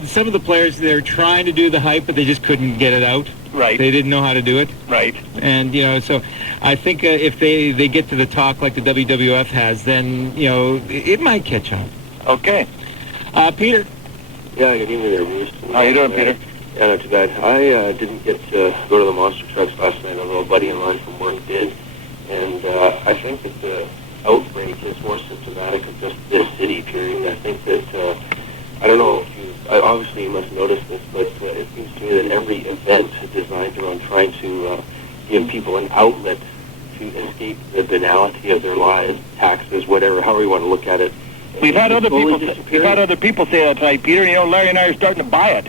some of the players, they're trying to do the hype, but they just couldn't get it out. Right. They didn't know how to do it. Right. And, so I think if they get to the talk like the WWF has, then, it might catch on. Okay. Peter? Yeah, good evening there, Bruce. How you doing, Peter? Yeah, not too bad. I didn't get to go to the monster trucks last night, although a buddy of mine from work did. And I think that the outbreak is more symptomatic of just this city, period. I think that, I don't know if obviously you must notice this, but it seems to me that every event is designed around trying to give people an outlet to escape the banality of their lives, taxes, whatever, however you want to look at it. We've had other people say that tonight, Peter. Larry and I are starting to buy it.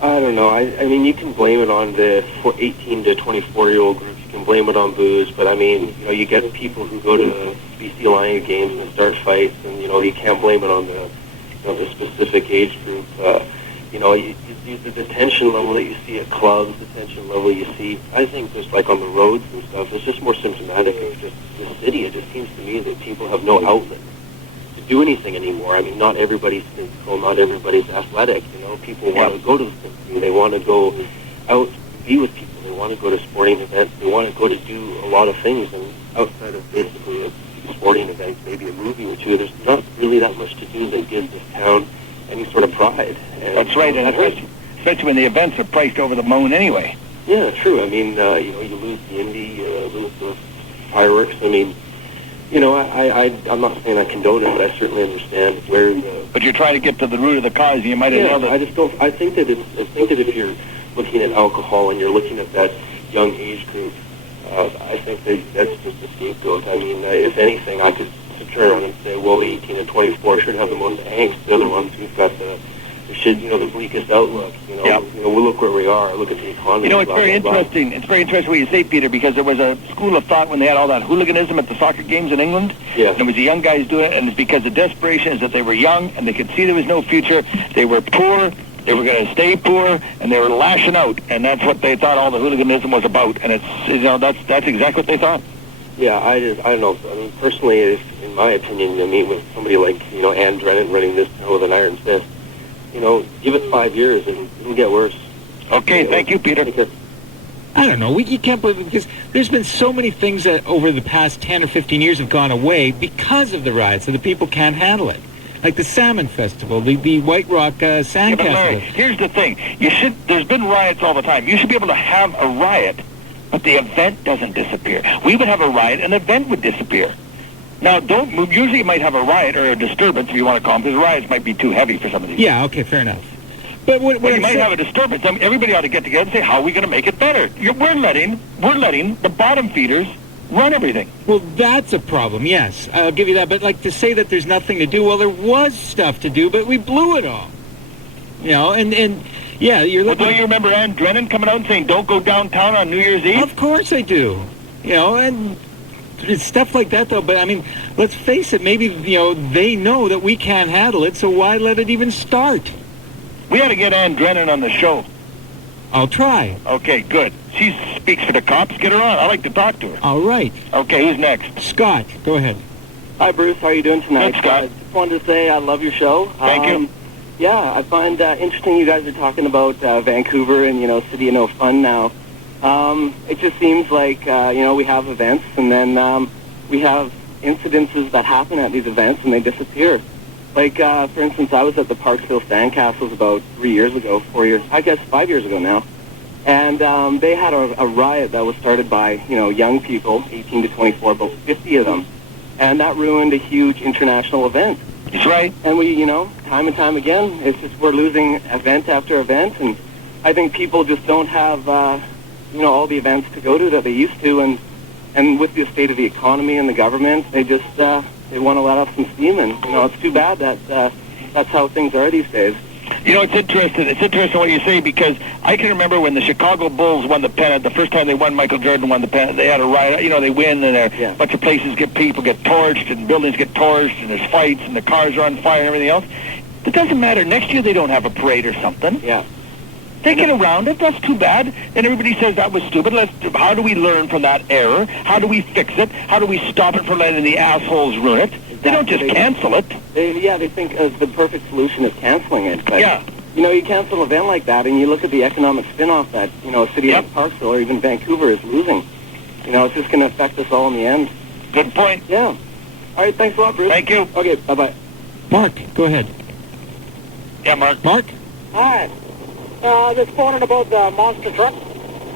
I don't know. I mean, you can blame it on the 18 to 24-year-old groups. You can blame it on booze, but I mean, you get people who go to BC Lion games and start fights, and you can't blame it on the specific age group. The tension level that you see at clubs, the tension level you see, I think just like on the roads and stuff, it's just more symptomatic of just the city. It just seems to me that people have no outlet to do anything anymore. I mean, not everybody's physical, not everybody's athletic. People want to go to the symphony, they want to go out to be with people, they want to go to sporting events, they want to go to do a lot of things, and outside of basically a sporting event, maybe a movie or two, there's not really that much to do that gives this town any sort of pride. And that's right, and especially when the events are priced over the moon anyway. Yeah, true. I mean, you lose the Indy, lose the fireworks. I mean, I'm not saying I condone it, but I certainly understand where the... But you're trying to get to the root of the cause, and you might have nailed it. I just don't... I think that if you're looking at alcohol and you're looking at that young age group, I think that's just a scapegoat. I mean, if anything, I could turn around and say, well, 18 and 24 should have the most angst. The other ones who've got the bleakest outlook. We'll look where we are. Look at the economy. It's very interesting. It's very interesting what you say, Peter, because there was a school of thought when they had all that hooliganism at the soccer games in England. Yeah. And it was the young guys doing it, and it's because the desperation is that they were young and they could see there was no future. They were poor. They were going to stay poor, and they were lashing out, and that's what they thought all the hooliganism was about. And it's that's exactly what they thought. Yeah, I don't know. I mean, personally, in my opinion, with somebody like Ann Drennan running this town with an iron fist, give it 5 years and it'll get worse. Okay, thank you, Peter. I don't know. You can't believe it, because there's been so many things that over the past 10 or 15 years have gone away because of the riots, so the people can't handle it. Like the Salmon Festival, the White Rock Sandcastle. Larry, here's the thing. There's been riots all the time. You should be able to have a riot, but the event doesn't disappear. We would have a riot, an event would disappear. Now, usually you might have a riot or a disturbance, if you want to call them, because riots might be too heavy for some of these. Yeah, okay, fair enough. But you might have a disturbance. Everybody ought to get together and say, how are we going to make it better? We're letting the bottom feeders run everything. Well, that's a problem, yes. I'll give you that. But, to say that there's nothing to do, well, there was stuff to do, but we blew it all. And yeah, you're looking... Well, don't you remember Ann Drennan coming out and saying, don't go downtown on New Year's Eve? Of course I do. And it's stuff like that, though. But, I mean, let's face it, maybe, they know that we can't handle it, so why let it even start? We ought to get Ann Drennan on the show. I'll try. Okay, good. She speaks for the cops. Get her on. I like to talk to her. All right. Okay, who's next? Scott, go ahead. Hi, Bruce. How are you doing tonight? Good, Scott. I just wanted to say I love your show. Thank you. Yeah, I find interesting you guys are talking about Vancouver and, City of No Fun now. It just seems like, we have events and then we have incidences that happen at these events and they disappear. Like, for instance, I was at the Parksville Sandcastles about 3 years ago, 4 years, I guess 5 years ago now. And they had a riot that was started by, young people, 18 to 24, about 50 of them. And that ruined a huge international event. That's right. And we, time and time again, it's just we're losing event after event. And I think people just don't have, all the events to go to that they used to. And with the state of the economy and the government, they just, they want to let off some steam, and it's too bad that that's how things are these days. It's interesting. It's interesting what you say, because I can remember when the Chicago Bulls won the pennant. The first time they won, Michael Jordan won the pennant. They had a riot. They win, and a bunch of places people get torched, and buildings get torched, and there's fights, and the cars are on fire, and everything else. It doesn't matter. Next year they don't have a parade or something. Yeah. They get around it. That's too bad. And everybody says that was stupid. How do we learn from that error? How do we fix it? How do we stop it from letting the assholes ruin it? Exactly. They don't just cancel it. They think the perfect solution is canceling it. But, you cancel an event like that, and you look at the economic spin-off that, a city like Parksville or even Vancouver is losing. It's just going to affect us all in the end. Good point. Yeah. All right, thanks a lot, Bruce. Thank you. Okay, bye-bye. Mark, go ahead. Yeah, Mark. Mark? Hi. This morning about the monster truck.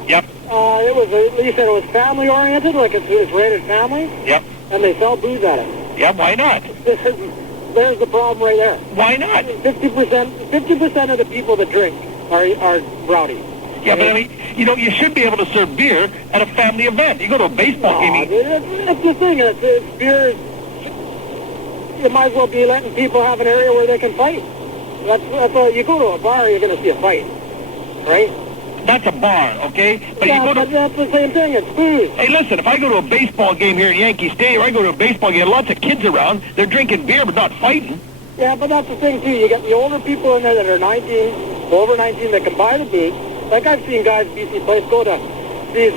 Yep. You said it was family-oriented, like it's rated family? Yep. And they sell booze at it. Yeah, why not? There's the problem right there. Why not? 50% of the people that drink are rowdy. Yeah, but I mean, you should be able to serve beer at a family event. You go to a baseball game. It's the thing. It's beer. You might as well be letting people have an area where they can fight. That's all. You go to a bar, you're going to see a fight, right? That's a bar, okay? But that's the same thing. It's booze. Hey, listen, if I go to a baseball game here in Yankee Stadium, or I go to a baseball game, lots of kids around, they're drinking beer but not fighting. Yeah, but that's the thing, too. You got the older people in there that are over 19, that can buy the booze. Like, I've seen guys at BC Place go to these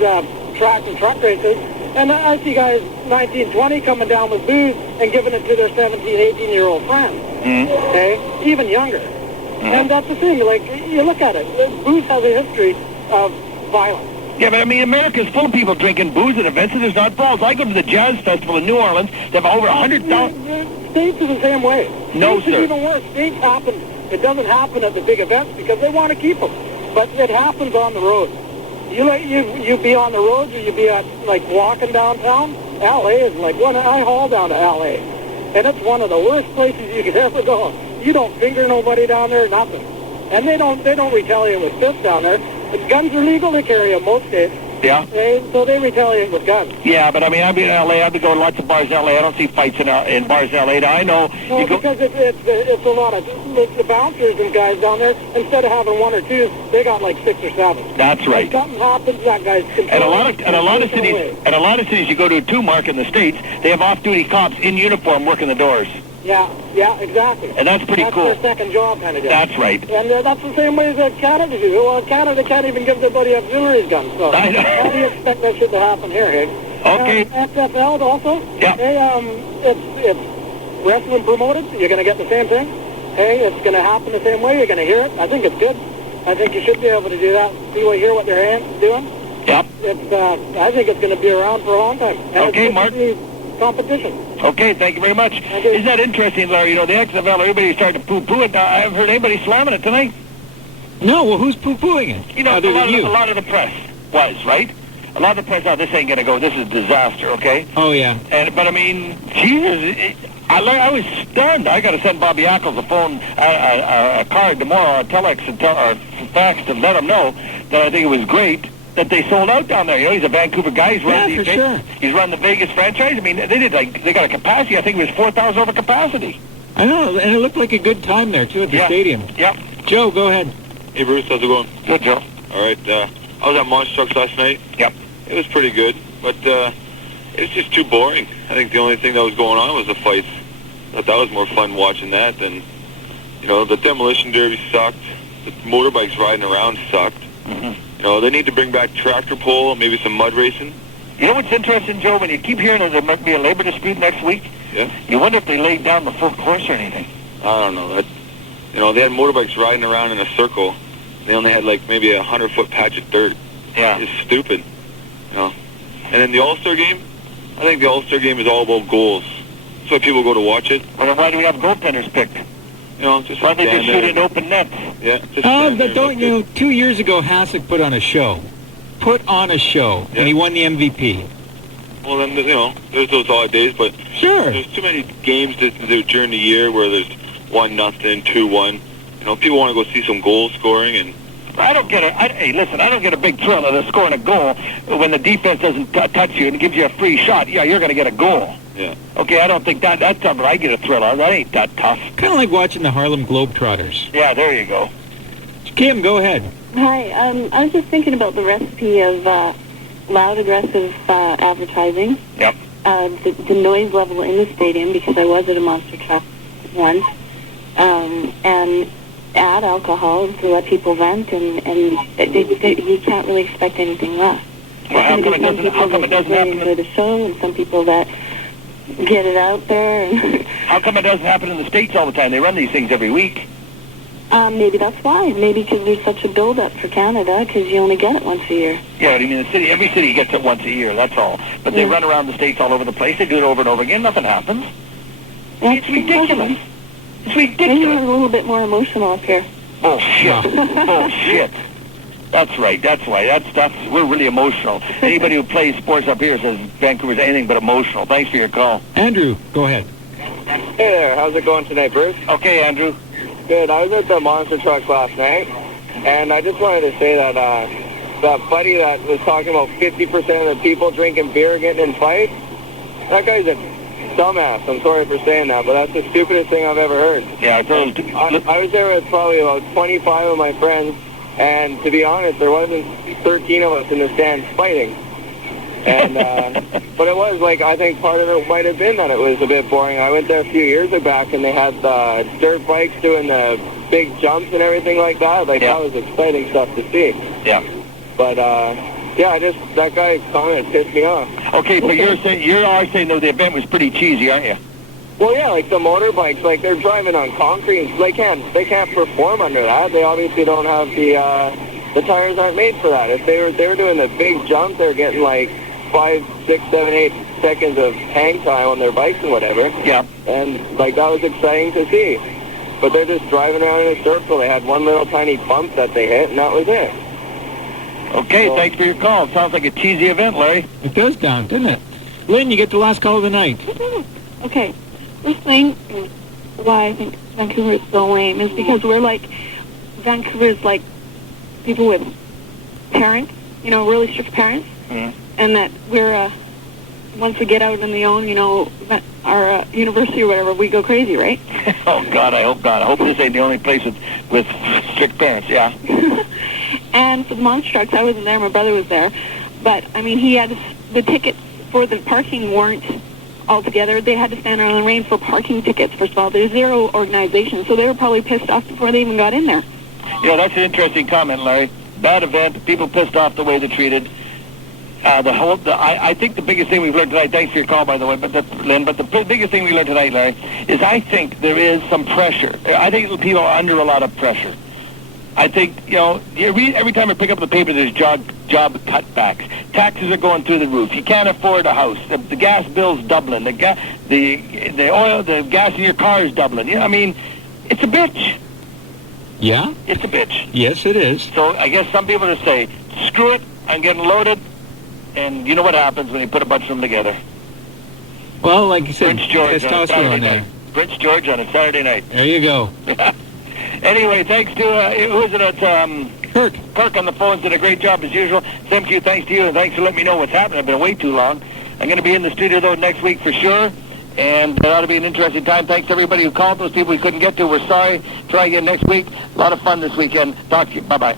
track and truck races, and I see guys 19, 20 coming down with booze and giving it to their 17, 18-year-old friends. Okay? Even younger. And that's the thing. Like, you look at it. Booze has a history of violence. Yeah, but I mean, America's full of people drinking booze at events, and there's not brawls. I go to the Jazz Festival in New Orleans. They have over 100,000... States are the same way. No, States sir. is even worse. States happen. It doesn't happen at the big events because they want to keep them. But it happens on the road. You be on the roads, or you be walking downtown. L.A. is like one. I haul down to L.A. and it's one of the worst places you could ever go. You don't finger nobody down there, nothing. And they don't retaliate with fists down there. If guns are legal, they carry them most states. Yeah. So they retaliate with guns. Yeah, but I mean, I've been in L.A. I've been going to lots of bars in L.A. I don't see fights in bars in L.A. Now, I know. Well, because it's a lot of the bouncers and guys down there. Instead of having one or two, they got like 6 or 7. That's right. If something happens, that guy's controlled. And a lot of cities you go to too, Mark, in the States, they have off-duty cops in uniform working the doors. Yeah, exactly. And that's pretty cool. That's their second job kind of deal. That's right. And that's the same way that Canada do. Well, Canada can't even give their buddy auxiliaries guns. So I know. How do you expect that shit to happen here, Hig? Okay. XFL also. Yeah. Hey, it's wrestling promoted. You're going to get the same thing. Hey, it's going to happen the same way. You're going to hear it. I think it's good. I think you should be able to do that. Hear what they're doing. Yep. I think it's going to be around for a long time. And okay, Mark. Competition. Okay, thank you very much. Okay. Isn't that interesting, Larry? The XFL, everybody's starting to poo-poo it. I haven't heard anybody slamming it tonight. No, well, who's poo-pooing it? A lot of the press was, right? A lot of the press, this ain't going to go. This is a disaster, okay? Oh, yeah. But, I mean, Jesus, I was stunned. I got to send Bobby Ackles a card tomorrow, a telex or fax to let him know that I think it was great that they sold out down there. He's a Vancouver guy. He's run the Vegas franchise. I mean, they got a capacity. I think it was 4,000 over capacity. I know, and it looked like a good time there, too, at the stadium. Yep. Joe, go ahead. Hey, Bruce, how's it going? Good, Joe. All right, I was at Monster Trucks last night. Yep. It was pretty good, but it was just too boring. I think the only thing that was going on was the fights. I thought that was more fun watching that than, the demolition derby sucked. The motorbikes riding around sucked. Mm-hmm. They need to bring back tractor pull, maybe some mud racing. You know what's interesting, Joe? When you keep hearing that there might be a labor dispute next week, you wonder if they laid down the full course or anything. I don't know. They had motorbikes riding around in a circle. They only had maybe a 100-foot patch of dirt. Yeah. It's stupid. And then the All-Star game, I think the All-Star game is all about goals. That's why people go to watch it. Well, then why do we have goaltenders picked? Just why they just shoot in open nets? Yeah. But don't 2 years ago, Hasek put on a show. And he won the MVP. Well, then, there's those odd days, but sure, there's too many games to do during the year where there's 1-0, 2-1. People want to go see some goal scoring, and I don't get hey, listen, I don't get a big thrill out of scoring a goal when the defense doesn't touch you and gives you a free shot. Yeah, you're going to get a goal. Yeah. Okay, I don't think that's something I get a thrill out of. That ain't that tough. Kind of like watching the Harlem Globetrotters. Yeah, there you go. Kim, go ahead. Hi, I was just thinking about the recipe of loud, aggressive advertising. Yep. The noise level in the stadium, because I was at a monster truck once, and add alcohol to let people vent, and you can't really expect anything less. Well, how come it doesn't happen? Enjoy the show, and some people that get it out there. And how come it doesn't happen in the States all the time? They run these things every week. Maybe that's why. Maybe because there's such a build-up for Canada, because you only get it once a year. Yeah, I mean, every city gets it once a year, that's all. But they run around the States all over the place. They do it over and over again. Nothing happens. It's ridiculous. It's ridiculous. Maybe we're a little bit more emotional up here. Bullshit. Bullshit. That's right. That's why. We're really emotional. Anybody who plays sports up here says Vancouver's anything but emotional. Thanks for your call. Andrew, go ahead. Hey there. How's it going tonight, Bruce? Okay, Andrew. Good. I was at the monster truck last night, and I just wanted to say that that buddy that was talking about 50% of the people drinking beer getting in fights, that guy's a dumbass. I'm sorry for saying that, but that's the stupidest thing I've ever heard. Yeah, I was there with probably about 25 of my friends, and to be honest, there wasn't 13 of us in the stands fighting. And but it was like, I think part of it might have been that it was a bit boring. I went there a few years back, and they had the dirt bikes doing the big jumps and everything like that. Like that was exciting stuff to see. Yeah. But that guy's comment pissed me off. Okay, but you're saying though the event was pretty cheesy, aren't you? Well, yeah, like the motorbikes, like they're driving on concrete. They can't perform under that. They obviously don't have the tires aren't made for that. If they were doing the big jump, they're getting like 5, 6, 7, 8 seconds of hang time on their bikes and whatever. Yeah. And like that was exciting to see. But they're just driving around in a circle. They had one little tiny bump that they hit, and that was it. Okay, thanks for your call. Sounds like a cheesy event, Larry. It does down, doesn't it? Lynn, you get the last call of the night. Okay. First thing, why I think Vancouver is so lame is because Vancouver's like people with parents, really strict parents. Mm-hmm. And that we're, once we get out on the own, our university or whatever, we go crazy, right? Oh, God, I hope not. I hope this ain't the only place with strict parents, yeah. And for the monster trucks, I wasn't there, my brother was there. But, I mean, he had the tickets for the parking weren't altogether. They had to stand out in the rain for parking tickets, first of all. There's zero organization, so they were probably pissed off before they even got in there. Yeah, that's an interesting comment, Larry. Bad event, people pissed off the way they're treated. I think the biggest thing we've learned tonight, thanks for your call, by the way, Lynn, but the biggest thing we learned tonight, Larry, is I think there is some pressure. I think people are under a lot of pressure. I think, every time I pick up the paper, there's job cutbacks. Taxes are going through the roof. You can't afford a house. The gas bill's doubling. The oil, the gas in your car is doubling. I mean, it's a bitch. Yeah? It's a bitch. Yes, it is. So I guess some people just say, screw it, I'm getting loaded. And you know what happens when you put a bunch of them together? Well, like you said, Prince George testosterone there. Prince George on a Saturday night. There you go. Anyway, thanks to, who is it? Kirk. Kirk on the phones did a great job as usual. Same to you, thanks to you, and thanks for letting me know what's happening. I've been away too long. I'm going to be in the studio, though, next week for sure. And it ought to be an interesting time. Thanks to everybody who called. Those people we couldn't get to, we're sorry. Try again next week. A lot of fun this weekend. Talk to you. Bye-bye.